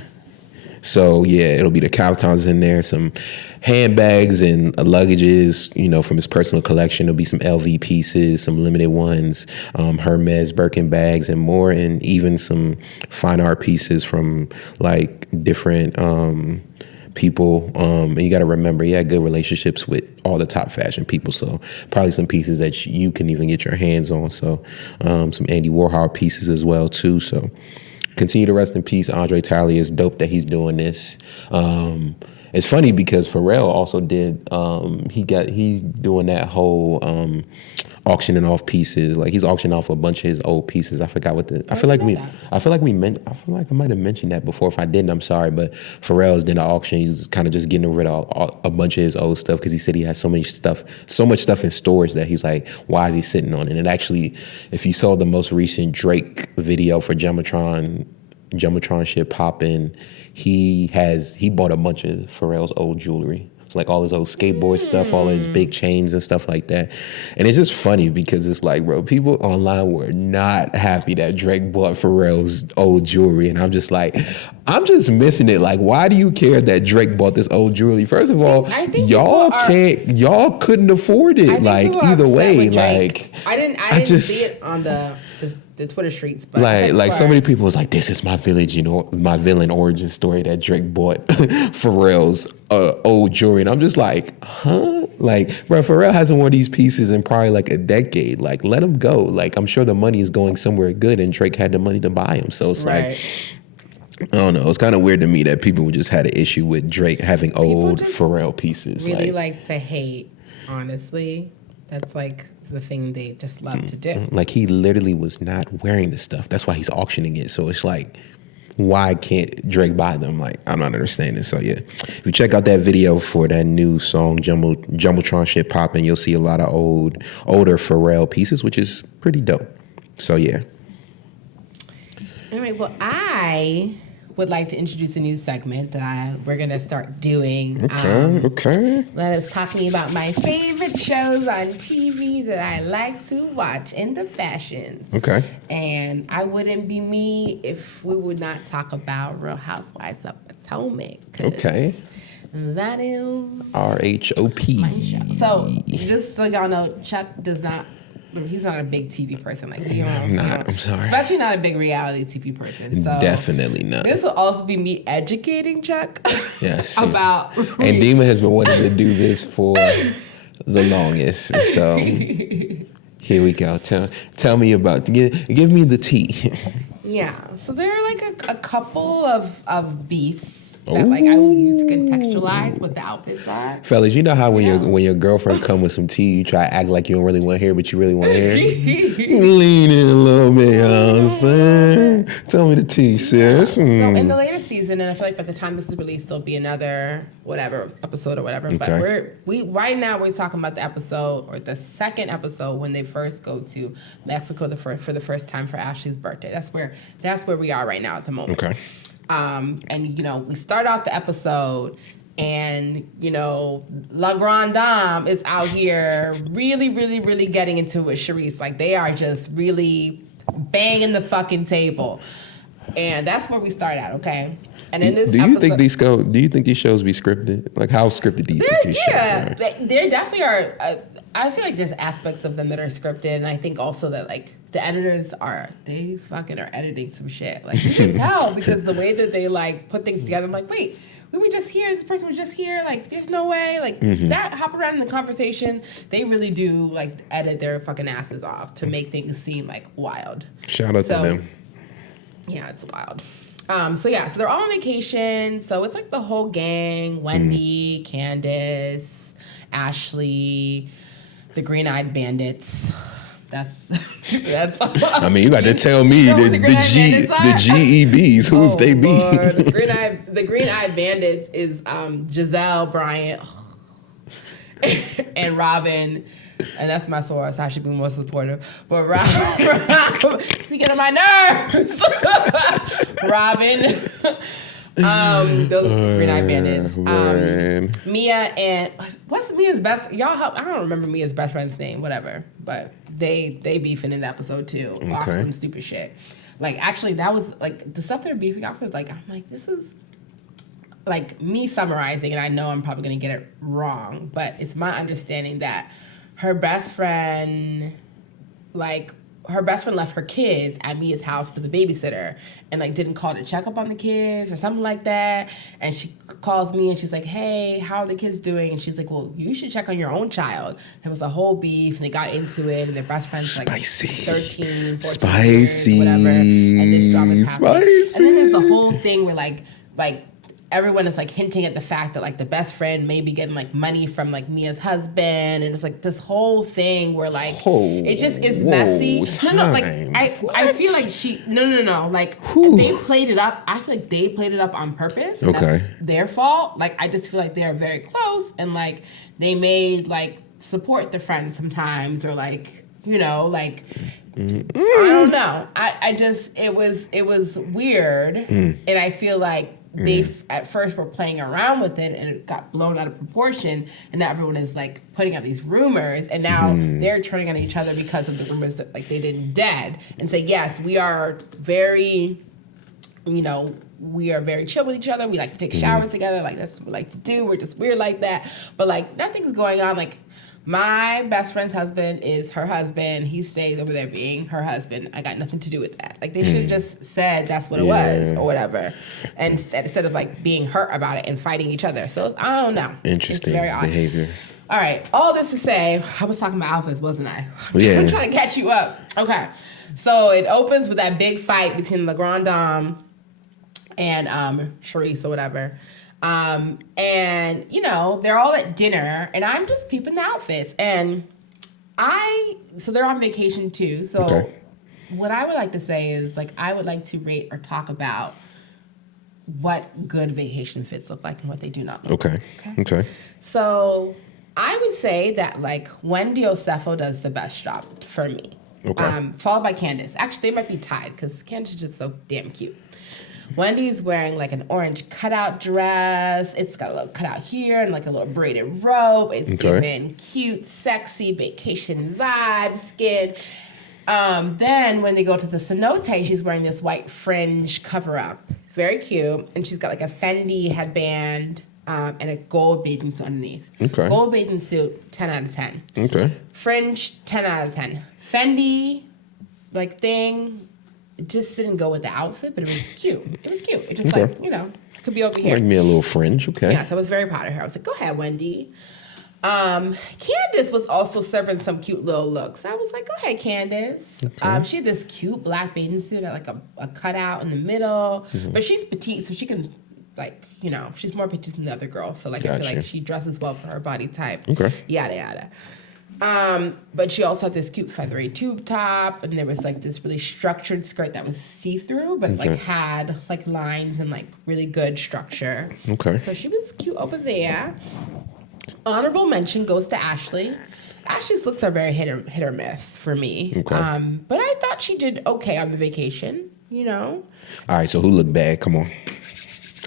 So, yeah, it'll be the kaftans in there, some handbags and luggages, from his personal collection. There'll be some LV pieces, some limited ones, Hermes, Birkin bags, and more, and even some fine art pieces from, like, different people. And you got to remember, he had good relationships with all the top fashion people. So probably some pieces that you can even get your hands on. So some Andy Warhol pieces as well, too. So continue to rest in peace. Andre Talley. Is dope that he's doing this. it's funny because Pharrell also did. He's doing that whole auctioning off pieces. Like he's auctioning off a bunch of his old pieces. I forgot what I feel like I might have mentioned that before. If I didn't, I'm sorry. But Pharrell's did an auction. He's kind of just getting rid of a bunch of his old stuff because he said he has so much stuff in storage that he's like, why is he sitting on it? And it actually, if you saw the most recent Drake video for Jumbotron shit popping, he bought a bunch of Pharrell's old jewelry. So like all his old skateboard stuff, all his big chains and stuff like that. And it's just funny because it's like, bro, people online were not happy that Drake bought Pharrell's old jewelry. And I'm just like, I'm just missing it. Like, why do you care that Drake bought this old jewelry? First of all, y'all couldn't afford it. Like either way, like I didn't see it on the Twitter streets, but like so many people was like, this is my my villain origin story that Drake bought Pharrell's old jewelry. And I'm just like, huh? Like, bro, Pharrell hasn't worn these pieces in probably like a decade. Like, let him go. Like, I'm sure the money is going somewhere good and Drake had the money to buy him. So it's like, I don't know. It's kind of weird to me that people just had an issue with Drake having old Pharrell pieces. Really like to hate, honestly. That's like the thing they just love to do. Like he literally was not wearing the stuff. That's why he's auctioning it. So it's like, why can't Drake buy them? Like, I'm not understanding. So yeah, if you check out that video for that new song, Jumbotron shit popping, you'll see a lot of older Pharrell pieces, which is pretty dope. So yeah. All right. Well, I would like to introduce a new segment that we're going to start doing. Okay. That is talking about my favorite shows on TV that I like to watch in the fashions. Okay. And I wouldn't be me if we would not talk about Real Housewives of Potomac. Okay. That is RHOP. my show. So just so y'all know, Chuck does not. He's not a big TV person like you. I'm sorry. Especially not a big reality TV person. So definitely not. This will also be me educating Chuck. Yes. About. And Dima has been wanting to do this for the longest. So here we go. Tell me about. Give me the tea. Yeah. So there are like a couple of beefs that like I will use to contextualize what the outfits are. Fellas, you know how when your girlfriend come with some tea, you try to act like you don't really want to hear, but you really want to hear it? Lean in a little bit, you know what I'm saying? Tell me the tea, sis. So in the latest season, and I feel like by the time this is released, there'll be another episode or whatever. Okay. But right now we're talking about the episode or the second episode when they first go to Mexico for the first time for Ashley's birthday. That's where we are right now at the moment. Okay. And we start off the episode and, La Grande Dame is out here really, really, really getting into it with Charisse. Like, they are just really banging the fucking table. And that's where we start at, okay? And in this episode... Do you think these shows be scripted? Like, how scripted do you think these shows are? There definitely are... I feel like there's aspects of them that are scripted, and I think also that, like, the editors they fucking are editing some shit. Like, you can tell because the way that they, like, put things together, I'm like, wait, we were just here, this person was just here, like, there's no way, like, that hop around in the conversation, they really do, like, edit their fucking asses off to make things seem, like, wild. Shout out to them. Yeah, it's wild. So they're all on vacation, so it's, like, the whole gang, Wendy, Candace, Ashley, the Green-Eyed Bandits. That's. I mean, you got to tell me the GEBs. Who's they be? The Green-Eyed Bandits is Giselle Bryant and Robin, and that's my source. I should be more supportive, but Robin, you get on my nerves. Robin. The Green-Eyed Bandits. Mia and what's Mia's best? Y'all help. I don't remember Mia's best friend's name. Whatever, but they beefing in the episode too. Okay. Off some stupid shit. Like actually, that was like the stuff they're beefing off with. Like I'm like, this is like me summarizing, and I know I'm probably gonna get it wrong, but it's my understanding that her best friend left her kids at Mia's house for the babysitter and like didn't call to check up on the kids or something like that. And she calls me and she's like, hey, how are the kids doing? And she's like, well, you should check on your own child. There was a whole beef and they got into it and their best friend's like 13, 14 years, whatever. And this drama's happening. And then there's the whole thing where like everyone is like hinting at the fact that like the best friend may be getting like money from like Mia's husband, and it's like this whole thing where like it just is messy. No, like I feel like like they played it up. I feel like they played it up on purpose. And that's their fault. Like I just feel like they're very close, and like they may like support the friend sometimes, or like like I don't know. I just it was weird, and I feel like they at first were playing around with it, and it got blown out of proportion, and now everyone is like putting out these rumors, and now they're turning on each other because of the rumors that like they didn't dead, and say yes, we are very, we are very chill with each other. We like to take showers together. Like that's what we like to do. We're just weird like that. But like nothing's going on. Like my best friend's husband is her husband. He stays over there being her husband. I got nothing to do with that. Like they should have just said that's what it was or whatever, and instead of like being hurt about it and fighting each other. So I don't know. Interesting behavior. All right. All this to say, I was talking about outfits, wasn't I? Yeah. I'm trying to catch you up. Okay. So it opens with that big fight between Le Grand Dame and Charisse or whatever. And, they're all at dinner, and I'm just peeping the outfits. And so they're on vacation too. So what I would like to say is, like, I would like to rate or talk about what good vacation fits look like and what they do not look like. Okay. So I would say that, like, Wendy Osefo does the best job for me. Okay. Followed by Candace. Actually, they might be tied because Candace is just so damn cute. Wendy's wearing like an orange cutout dress. It's got a little cutout here and like a little braided robe. It's giving cute, sexy vacation vibe, skin. Then when they go to the cenote, she's wearing this white fringe cover-up. Very cute. And she's got like a Fenty headband and a gold bathing suit underneath. Okay. Gold bathing suit, 10 out of 10. Okay. Fringe, 10 out of 10. Fendi, like thing, it just didn't go with the outfit, but it was cute. It was cute. It just could be over here. Like me a little fringe, okay. Yes, I was very proud of her. I was like, go ahead, Wendy. Candace was also serving some cute little looks. I was like, go ahead, Candace. Okay. She had this cute black bathing suit at like a cutout in the middle, but she's petite, so she can she's more petite than the other girl. So like I feel like she dresses well for her body type. Okay. Yada yada. But she also had this cute feathery tube top, and there was like this really structured skirt that was see-through, but it like had like lines and like really good structure. Okay. So she was cute over there. Honorable mention goes to Ashley. Ashley's looks are very hit or miss for me. Okay. But I thought she did okay on the vacation, All right, so who looked bad? Come on.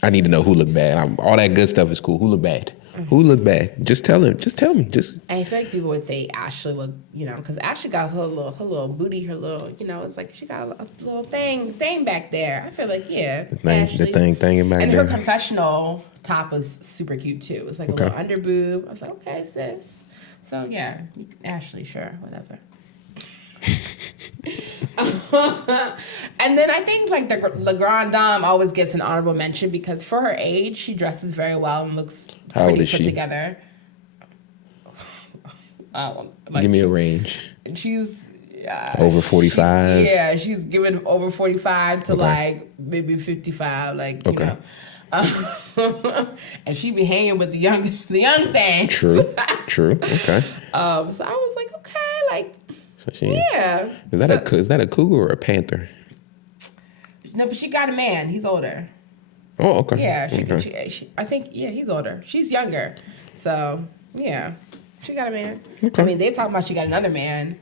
I need to know who looked bad. All that good stuff is cool. Who looked bad? Mm-hmm. Who looked bad? Just tell him. Just tell me. I feel like people would say Ashley looked, because Ashley got her little booty, her little, it's like she got a little thing back there. I feel like, yeah. The thing back there. And her confessional top was super cute too. It was like a little under boob. I was like, okay, sis. So yeah, Ashley, sure, whatever. And then I think like the Le Grand Dame always gets an honorable mention because for her age, she dresses very well and looks pretty put together. Give me a range. She's over 45. She's giving over 45 to like maybe 55, like you know. And she be hanging with the young thing. True. Okay. So I was like, okay, like. So is that a cougar or a panther? No, but she got a man. He's older. Oh, okay. Yeah, I think he's older. She's younger, so yeah, she got a man. Okay. I mean, they talking about she got another man.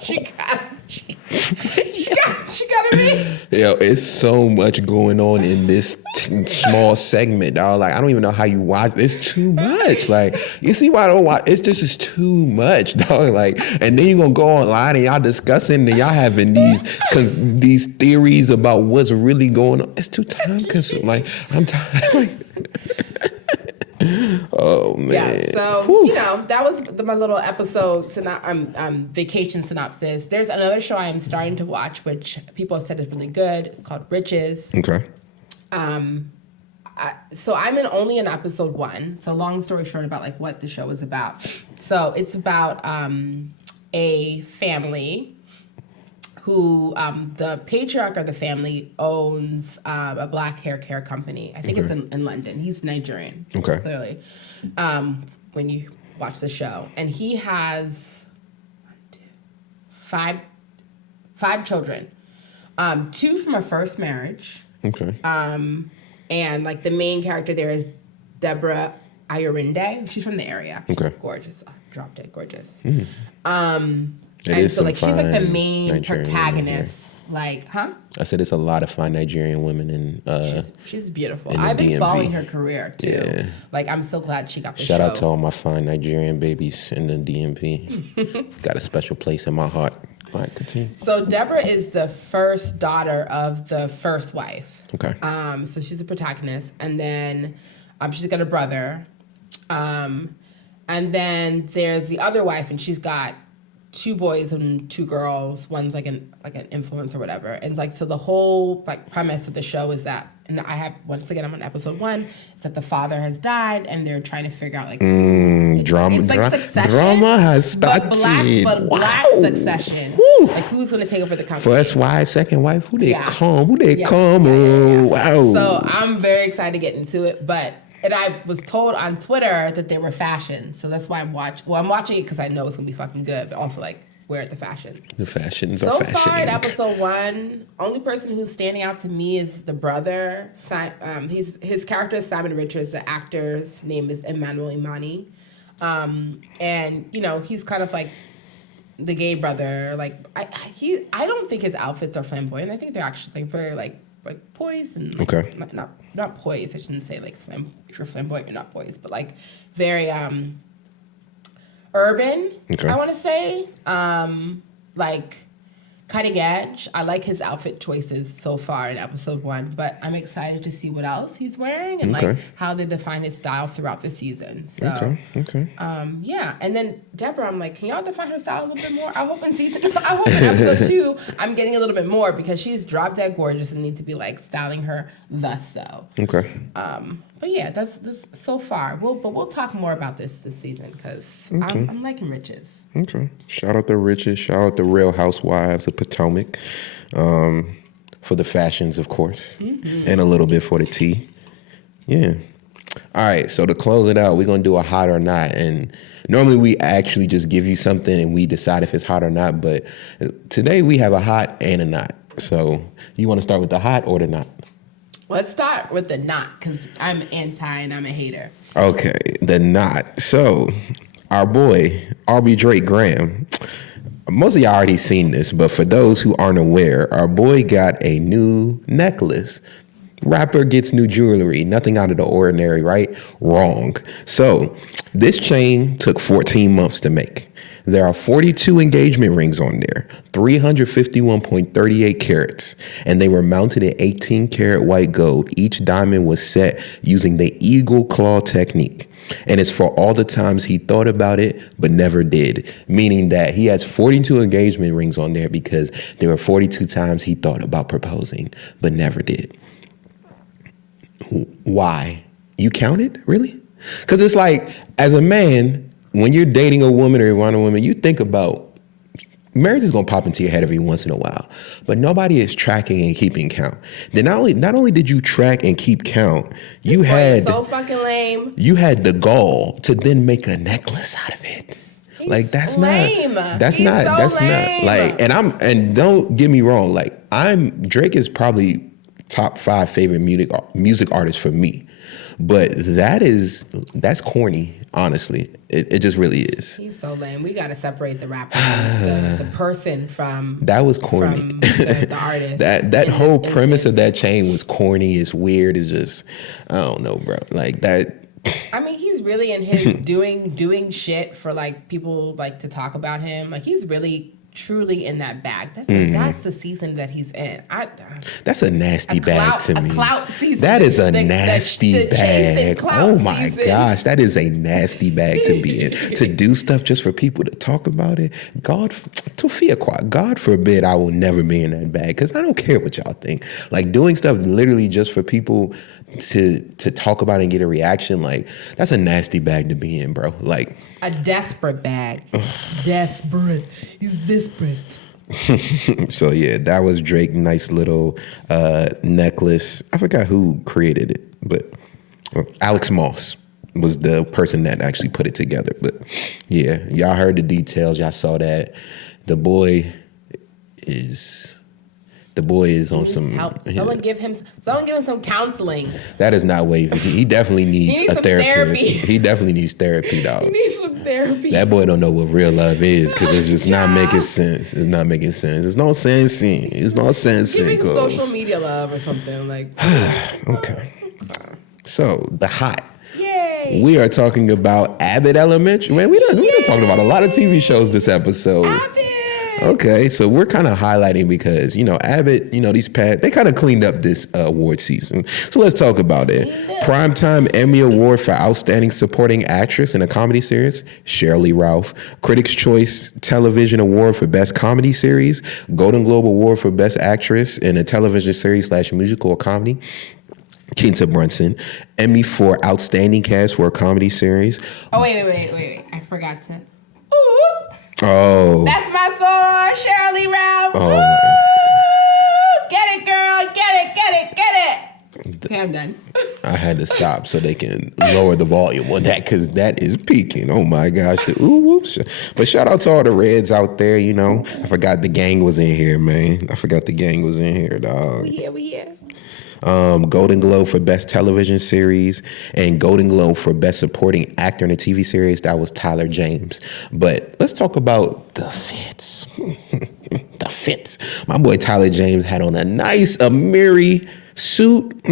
she got a man. Yo, it's so much going on in this small segment, dog. Like, I don't even know how you watch. It's too much. Like, you see why I don't watch? This is too much, dog. Like, and then you're gonna go online and y'all discussing and y'all having these theories about what's really going on. It's too time consuming. Like, I'm tired. Oh man. Yeah, so that was my little episode vacation synopsis. There's another show I am starting to watch, which people have said is really good. It's called Riches. Okay. So I'm only in episode 1. So long story short about like what the show is about. So it's about a family who the patriarch of the family owns a black hair care company. I think it's in London. He's Nigerian, clearly, when you watch the show. And he has five children, 2 from a first marriage. Okay. And like the main character there is Deborah Ayorinde. She's from the area. She's gorgeous. Drop dead gorgeous. And so like she's like the main Nigerian protagonist. Like, huh? I said it's a lot of fine Nigerian women in she's beautiful. In I've been DMV. following her career too. Yeah. Like I'm so glad she got the Shout show. out to all my fine Nigerian babies in the DMV. Got a special place in my heart. All right, continue. So Deborah is the first daughter of the first wife. Okay. So she's the protagonist, and then she's got a brother, and then there's the other wife, and she's got 2 boys and 2 girls. One's like an influencer or whatever. And like so the whole like premise of the show is that, and I have once again I'm on episode 1, is that the father has died and they're trying to figure out like drama. it's like Succession, Drama has started. But black Succession. Woo. Like who's gonna take over the company? First wife, second wife. Who they come? Yeah. Wow. So I'm very excited to get into it, but. And I was told on Twitter that they were fashion, so that's why I'm watching it because I know it's gonna be fucking good, but also like wear at the fashion. The fashions so are fashion. So far in episode 1, only person who's standing out to me is the brother. His character is Simon Richards. The actor's name is Emmanuel Imani, and you know he's kind of like the gay brother. Like I don't think his outfits are flamboyant. I think they're actually like very like poised and like, not poised. I shouldn't say like if you're flamboyant, you're not poised, but like very urban. I want to say like cutting edge. I like his outfit choices so far in episode 1, but I'm excited to see what else he's wearing and like how they define his style throughout the season. So yeah. And then Deborah, I'm like, can y'all define her style a little bit more? I hope in episode 2 I'm getting a little bit more because she's drop dead gorgeous and need to be like styling her thus so. But yeah, that's so far. We'll talk more about this season because I'm liking Riches. Okay. Shout out to Riches. Shout out to Real Housewives of Potomac for the fashions, of course, and a little bit for the tea. Yeah. All right. So to close it out, we're gonna do a hot or not. And normally we actually just give you something and we decide if it's hot or not. But today we have a hot and a not. So you want to start with the hot or the not? Let's start with the not, because I'm anti and I'm a hater. Okay, the not. So, our boy, Aubrey Drake Graham, most of y'all already seen this, but for those who aren't aware, our boy got a new necklace. Rapper gets new jewelry, nothing out of the ordinary, right? Wrong. So, this chain took 14 months to make. There are 42 engagement rings on there, 351.38 carats, and they were mounted in 18 karat white gold. Each diamond was set using the eagle claw technique. And it's for all the times he thought about it, but never did, meaning that he has 42 engagement rings on there because there were 42 times he thought about proposing, but never did. Why? You counted? Really? Because it's like, as a man, when you're dating a woman or around a woman, you think about marriage is going to pop into your head every once in a while, but nobody is tracking and keeping count. Then not only did you track and keep count, you had so fucking lame. You had the gall to then make a necklace out of it. He's like that's lame. not that's He's not so that's lame. not like and don't get me wrong, like Drake is probably top 5 favorite music artist for me. But that's corny, honestly. It just really is. He's so lame. We got to separate the rapper, the person from that was corny. From the artist. that whole premise of that chain was corny. It's weird. It's just I don't know, bro. Like that. I mean, he's really in his doing shit for like people like to talk about him. Like he's really truly in that bag. That's the season that he's in. That's a nasty bag to me. A clout season. That is a nasty bag. Oh my gosh, that is a nasty bag to be in. To do stuff just for people to talk about it. God forbid I will never be in that bag because I don't care what y'all think. Like doing stuff literally just for people to talk about and get a reaction, like that's a nasty bag to be in, bro. Like a desperate bag. Desperate. He's desperate. So yeah, that was Drake. Nice little necklace. I forgot who created it, but Alex Moss was the person that actually put it together. But yeah, y'all heard the details. Y'all saw that. The boy is on some help. Someone give him some counseling. That is not wavy. He definitely needs a therapist. He definitely needs therapy, dog. He needs some therapy. That boy don't know what real love is because it's just not making sense. It's not making sense. It's no sense. It's no sense. Give me social media love or something like. Okay. So the hot. Yay. We are talking about Abbott Elementary. Man, we done talking about a lot of TV shows this episode. Abbott. Okay, so we're kind of highlighting because, Abbott, they kind of cleaned up this award season. So let's talk about it. Primetime Emmy Award for Outstanding Supporting Actress in a Comedy Series, Sheryl Lee Ralph. Critics' Choice Television Award for Best Comedy Series. Golden Globe Award for Best Actress in a Television Series / Musical or Comedy, Quinta Brunson. Emmy for Outstanding Cast for a Comedy Series. Oh, wait. I forgot to. Oh. That's my song, Sheryl Lee Ralph. Oh. Woo! Get it, girl. Get it. Okay, I'm done. I had to stop so they can lower the volume on that because that is peaking. Oh my gosh. The ooh whoops. But shout out to all the Reds out there, I forgot the gang was in here, man. I forgot the gang was in here, dog. We here. Golden Globe for Best Television Series and Golden Globe for Best Supporting Actor in a TV Series. That was Tyler James. But let's talk about the fits. The fits. My boy Tyler James had on a nice Amiri suit.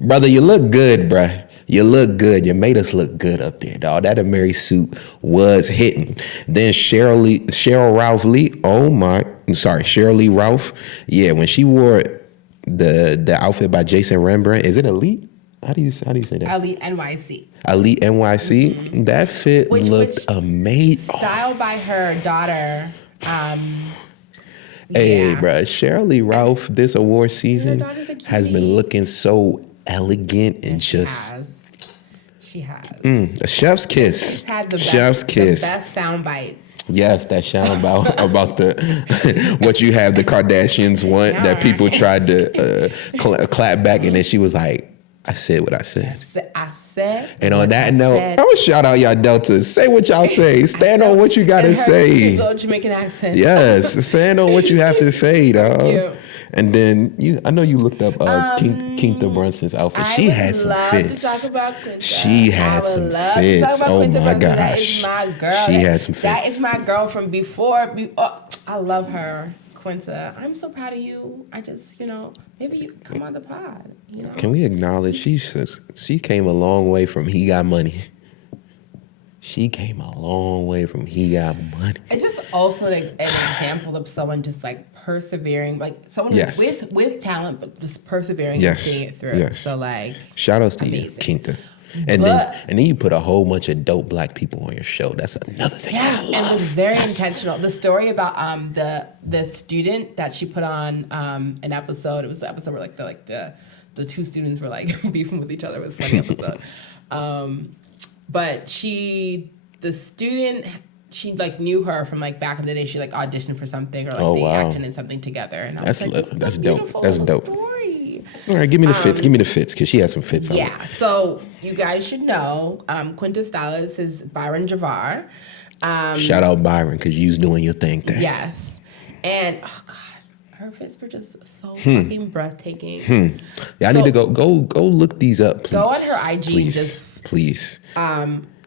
Brother, you look good, bruh. You look good. You made us look good up there, dog. That Amiri suit was hitting. Then Sheryl Lee Ralph. Yeah, when she wore the outfit by Jason Rembrandt. Is it Elite? How do you say that? Elite NYC. Elite NYC. Mm-hmm. That fit looked amazing. Styled by her daughter. Hey, bro, Sheryl Lee Ralph this award season has been looking so elegant and just. She has. A chef's kiss. Chef's kiss. The best sound bites. Yes, that sound about the what you have the Kardashians want that people tried to clap back, and then she was like, "I said what I said." I said. And on that note, I'm gonna shout out y'all Deltas. Say what y'all say. Stand on what you gotta say. Little Jamaican accent. Yes, stand on what you have to say, dog. Thank you. And then I know you looked up Quinta Brunson's outfit. She had some fits. To talk about Quinta. She had some fits. Oh my gosh. That is my girl. She had some fits. That is my girl from before. I love her, Quinta. I'm so proud of you. I just, maybe you come on the pod. Can we acknowledge she came a long way from He Got Money. She came a long way from He Got Money. It's just also an example of someone just like persevering, like someone with talent, but just persevering and seeing it through. Yes. So like, shout outs to you, Quinta. And then you put a whole bunch of dope black people on your show. That's another thing. Yeah, and it was very intentional. The story about the student that she put on an episode. It was the episode where the two students were like beefing with each other. It was a funny episode. But the student, she like knew her from like back in the day. She like auditioned for something or like they acted in something together. And I was that's dope. That's dope. Story. All right, give me the fits. Give me the fits because she has some fits. Yeah. So you guys should know, Quinta's stylist is Byron Javar. Shout out Byron because you was doing your thing there. Yes. And oh god, her fits were just so fucking breathtaking. Yeah, I need to go look these up. Please. Go on her IG. Please.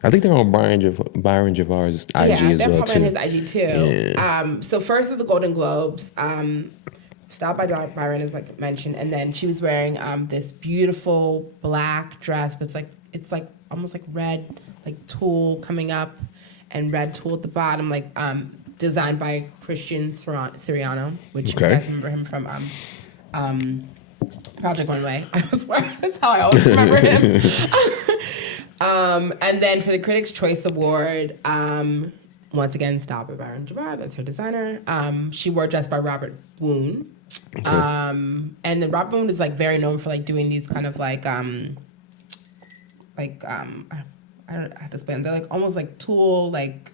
I think they're on Byron Javar's IG as well, too. Yeah, they're probably on his IG, too. Yeah. So first of the Golden Globes, styled by Byron, as like mentioned, and then she was wearing this beautiful black dress with it's almost like red, like tulle coming up, and red tulle at the bottom, like designed by Christian Siriano, which you guys remember him from Project Runway. I swear, that's how I always remember him. And then for the Critics' Choice Award, once again, styled by Byron Javar, that's her designer. She wore a dress by Robert Woon. Okay. And then Robert Woon is like very known for like doing these kind of I don't know how to explain them. They're like almost like tulle, like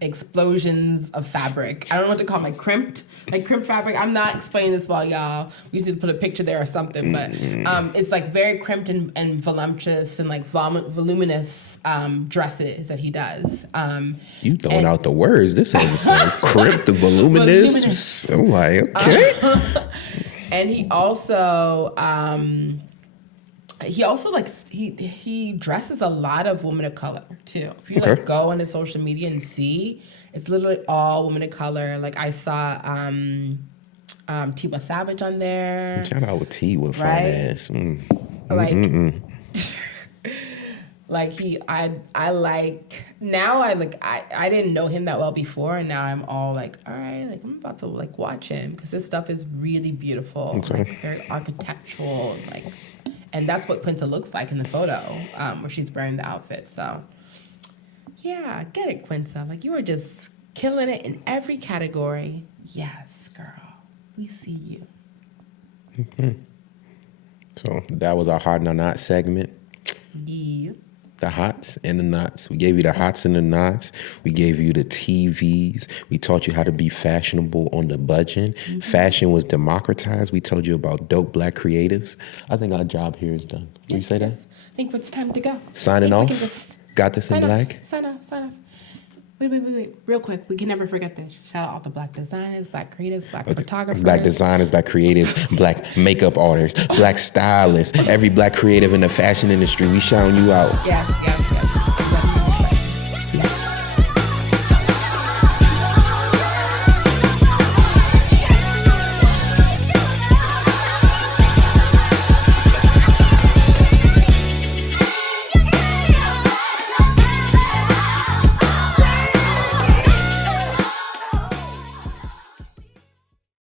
explosions of fabric. I don't know what to call them, crimped fabric. I'm not explaining this well, y'all. We used to put a picture there or something, but it's like very crimped and voluptuous and like voluminous dresses that he does. You throwing out the words. This episode, crimped, voluminous. I'm like, okay. And he also he dresses a lot of women of color too. If you like go into social media and see, it's literally all women of color. Like I saw Tiwa Savage on there. Shout out with T with fun ass. I didn't know him that well before, and now I'm all like, all right, like I'm about to like watch him because this stuff is really beautiful, like very architectural, and that's what Quinta looks like in the photo where she's wearing the outfit. So yeah, get it, Quinta. Like you are just killing it in every category. Yes, girl, we see you. Mm-hmm. So that was our hot and not segment. Yeah. The hots and the knots. We gave you the hots and the knots. We gave you the TVs. We taught you how to be fashionable on the budget. Mm-hmm. Fashion was democratized. We told you about dope black creatives. I think our job here is done. Will you say that? I think it's time to go. Signing off. Got this in black. Sign off. Wait. Real quick. We can never forget this. Shout out all the black designers, black creatives, black photographers. Black designers, black creatives, black makeup artists, black stylists, every black creative in the fashion industry. We shouting you out. Yeah.